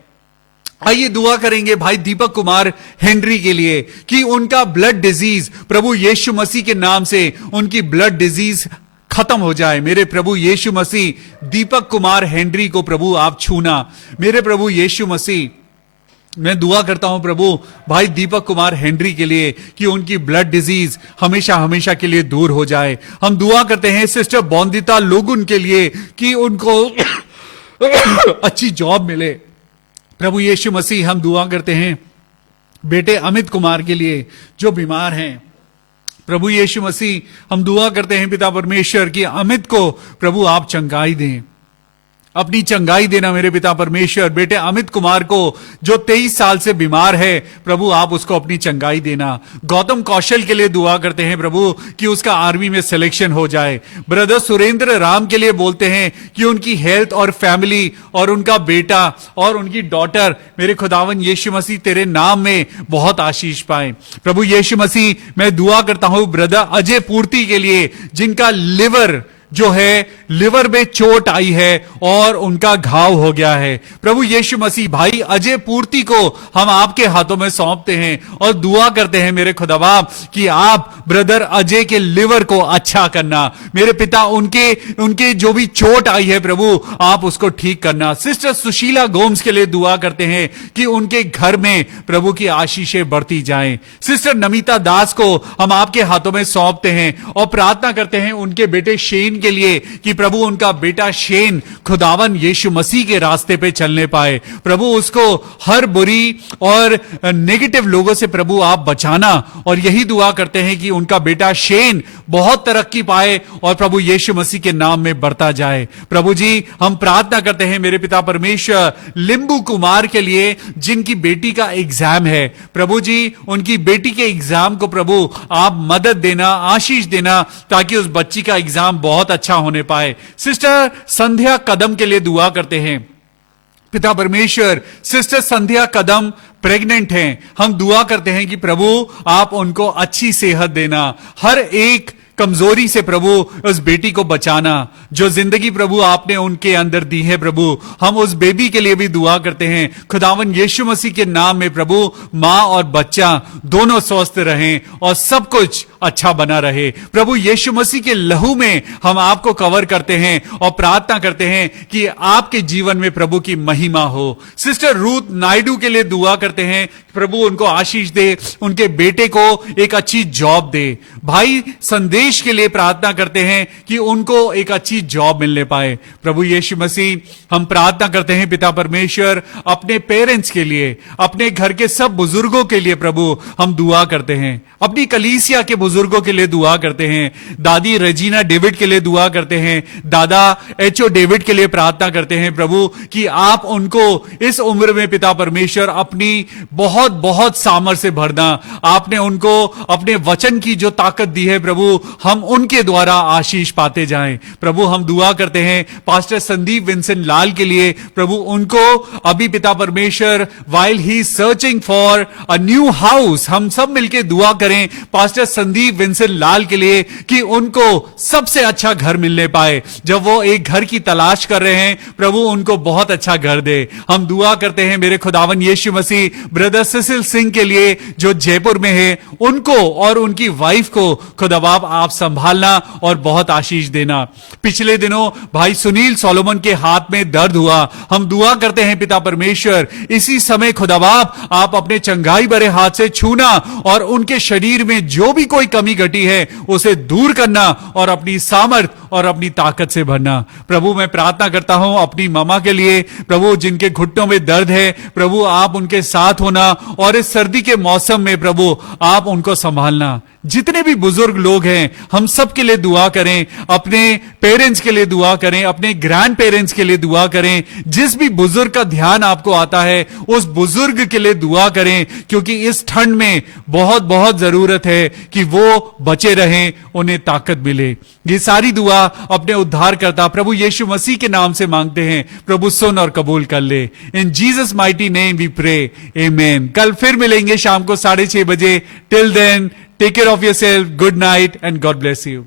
आइए दुआ करेंगे भाई दीपक कुमार हेनरी के लिए कि उनका ब्लड डिजीज प्रभु यीशु मसीह के नाम से उनकी ब्लड डिजीज खत्म हो जाए। मेरे प्रभु यीशु मसीह दीपक कुमार हेनरी को प्रभु आप छूना। मेरे प्रभु यीशु मसीह मैं दुआ करता हूं प्रभु भाई दीपक कुमार हेनरी के लिए कि उनकी ब्लड डिजीज हमेशा हमेशा के लिए दूर हो जाए। हम दुआ करते हैं सिस्टर बॉन्दिता लोगुन के लिए कि उनको अच्छी जॉब मिले। प्रभु यीशु मसीह हम दुआ करते हैं बेटे अमित कुमार के लिए जो बीमार हैं। प्रभु यीशु मसीह हम दुआ करते हैं पिता परमेश्वर कि अमित को प्रभु आप चंगाई दें। अपनी चंगाई देना मेरे पिता परमेश्वर। बेटे अमित कुमार को जो 23 साल से बीमार है प्रभु, आप उसको अपनी चंगाई देना। गौतम कौशल के लिए दुआ करते हैं प्रभु कि उसका आर्मी में सिलेक्शन हो जाए। ब्रदर सुरेंद्र राम के लिए बोलते हैं कि उनकी हेल्थ और फैमिली और उनका बेटा और उनकी डॉटर मेरे खुदावन यीशु मसीह तेरे नाम में बहुत आशीष पाए। प्रभु यीशु मसीह, मैं दुआ करता हूं ब्रदर अजय पूर्ति के लिए, जिनका लिवर जो है, लिवर में चोट आई है और उनका घाव हो गया है। प्रभु यीशु मसीह भाई अजय पूर्ति को हम आपके हाथों में सौंपते हैं और दुआ करते हैं मेरे खुदाबाप कि आप ब्रदर अजय के लिवर को अच्छा करना। मेरे पिता उनके जो भी चोट आई है प्रभु, आप उसको ठीक करना। सिस्टर सुशीला गोम्स के लिए दुआ करते हैं कि उनके घर में प्रभु की आशीषें बढ़ती जाएं। सिस्टर नमिता दास को हम आपके हाथों में सौंपते हैं और प्रार्थना करते हैं उनके बेटे शेन के लिए कि प्रभु उनका बेटा शेन खुदावन यीशु मसीह के रास्ते पे चलने पाए। प्रभु उसको हर बुरी और नेगेटिव लोगों से प्रभु आप बचाना, और यही दुआ करते हैं कि उनका बेटा शेन बहुत तरक्की पाए और प्रभु यीशु मसीह के नाम में बढ़ता जाए। प्रभु जी, हम प्रार्थना करते हैं मेरे पिता परमेश्वर लिंबू कुमार के लिए, जिनकी बेटी का एग्जाम है। प्रभु जी, उनकी बेटी के एग्जाम को प्रभु आप मदद देना, आशीष देना, ताकि उस बच्ची का एग्जाम बहुत अच्छा होने पाए। सिस्टर संध्या कदम के लिए दुआ करते हैं पिता परमेश्वर। सिस्टर संध्या कदम प्रेग्नेंट हैं। हम दुआ करते हैं कि प्रभु आप उनको अच्छी सेहत देना, हर एक कमजोरी से प्रभु उस बेटी को बचाना। जो जिंदगी प्रभु आपने उनके अंदर दी है प्रभु, हम उस बेबी के लिए भी दुआ करते हैं खुदावन यीशु मसीह के नाम में प्रभु, मां और बच्चा दोनों स्वस्थ रहें और सब कुछ अच्छा बना रहे। प्रभु यीशु मसीह के लहू में हम आपको कवर करते हैं और प्रार्थना करते हैं कि आपके जीवन में प्रभु की महिमा हो। सिस्टर रूथ नायडू के लिए दुआ करते हैं प्रभु उनको आशीष दे, उनके बेटे को एक अच्छी जॉब दे। भाई संदेश के लिए प्रार्थना करते हैं कि उनको एक अच्छी जॉब मिलने पाए। प्रभु यीशु मसीह, हम प्रार्थना करते हैं पिता परमेश्वर अपने पेरेंट्स के लिए, अपने घर के सब बुजुर्गों के लिए प्रभु हम दुआ करते हैं। अपनी कलीसिया के बुजुर्गों के लिए दुआ करते हैं। दादी रेजिना डेविड के लिए दुआ करते हैं। दादा एचओ डेविड के लिए प्रार्थना करते हैं प्रभु कि आप उनको इस उम्र में पिता परमेश्वर अपनी बहुत बहुत सामर्थ्य से भरना। आपने उनको अपने वचन की जो ताकत दी है प्रभु, हम उनके द्वारा आशीष पाते जाएं। प्रभु हम दुआ करते हैं पास्टर संदीप विंसेंट लाल के लिए प्रभु, उनको अभी पिता परमेश्वर while he searching for a new house, हम सब मिलकर दुआ करें पास्टर संदीप विंसेंट लाल के लिए कि उनको सबसे अच्छा घर मिलने पाए। जब वो एक घर की तलाश कर रहे हैं प्रभु, उनको बहुत अच्छा घर दे। हम दुआ करते हैं मेरे खुदावन यीशु मसीह ब्रदर सिसिल सिंह के लिए जो जयपुर में है, उनको और उनकी वाइफ को खुदाबाब आप संभालना और बहुत आशीष देना। पिछले दिनों भाई सुनील सोलोमन के हाथ में दर्द हुआ, हम दुआ करते हैं पिता परमेश्वर इसी समय खुदाबाब आप अपने चंगाई भरे हाथ से छूना और उनके शरीर में जो भी कोई कमी घटी है उसे दूर करना और अपनी सामर्थ और अपनी ताकत से भरना। प्रभु मैं प्रार्थना करता हूं अपनी मामा के लिए प्रभु, जिनके घुटनों में दर्द है प्रभु, आप उनके साथ होना और इस सर्दी के मौसम में प्रभु आप उनको संभालना। जितने भी बुजुर्ग लोग हैं हम सब के लिए दुआ करें, अपने पेरेंट्स के लिए दुआ करें, अपने ग्रैंड पेरेंट्स के लिए दुआ करें। जिस भी बुजुर्ग का ध्यान आपको आता है उस बुजुर्ग के लिए दुआ करें, क्योंकि इस ठंड में बहुत बहुत जरूरत है कि वो बचे रहें, उन्हें ताकत मिले। ये सारी दुआ अपने उद्धारकर्ता प्रभु यीशु मसीह के नाम से मांगते हैं। प्रभु सुन और कबूल कर ले। In Jesus mighty name we pray, amen. कल फिर मिलेंगे शाम को 6:30 बजे। Till then take care of yourself, good night and God bless you.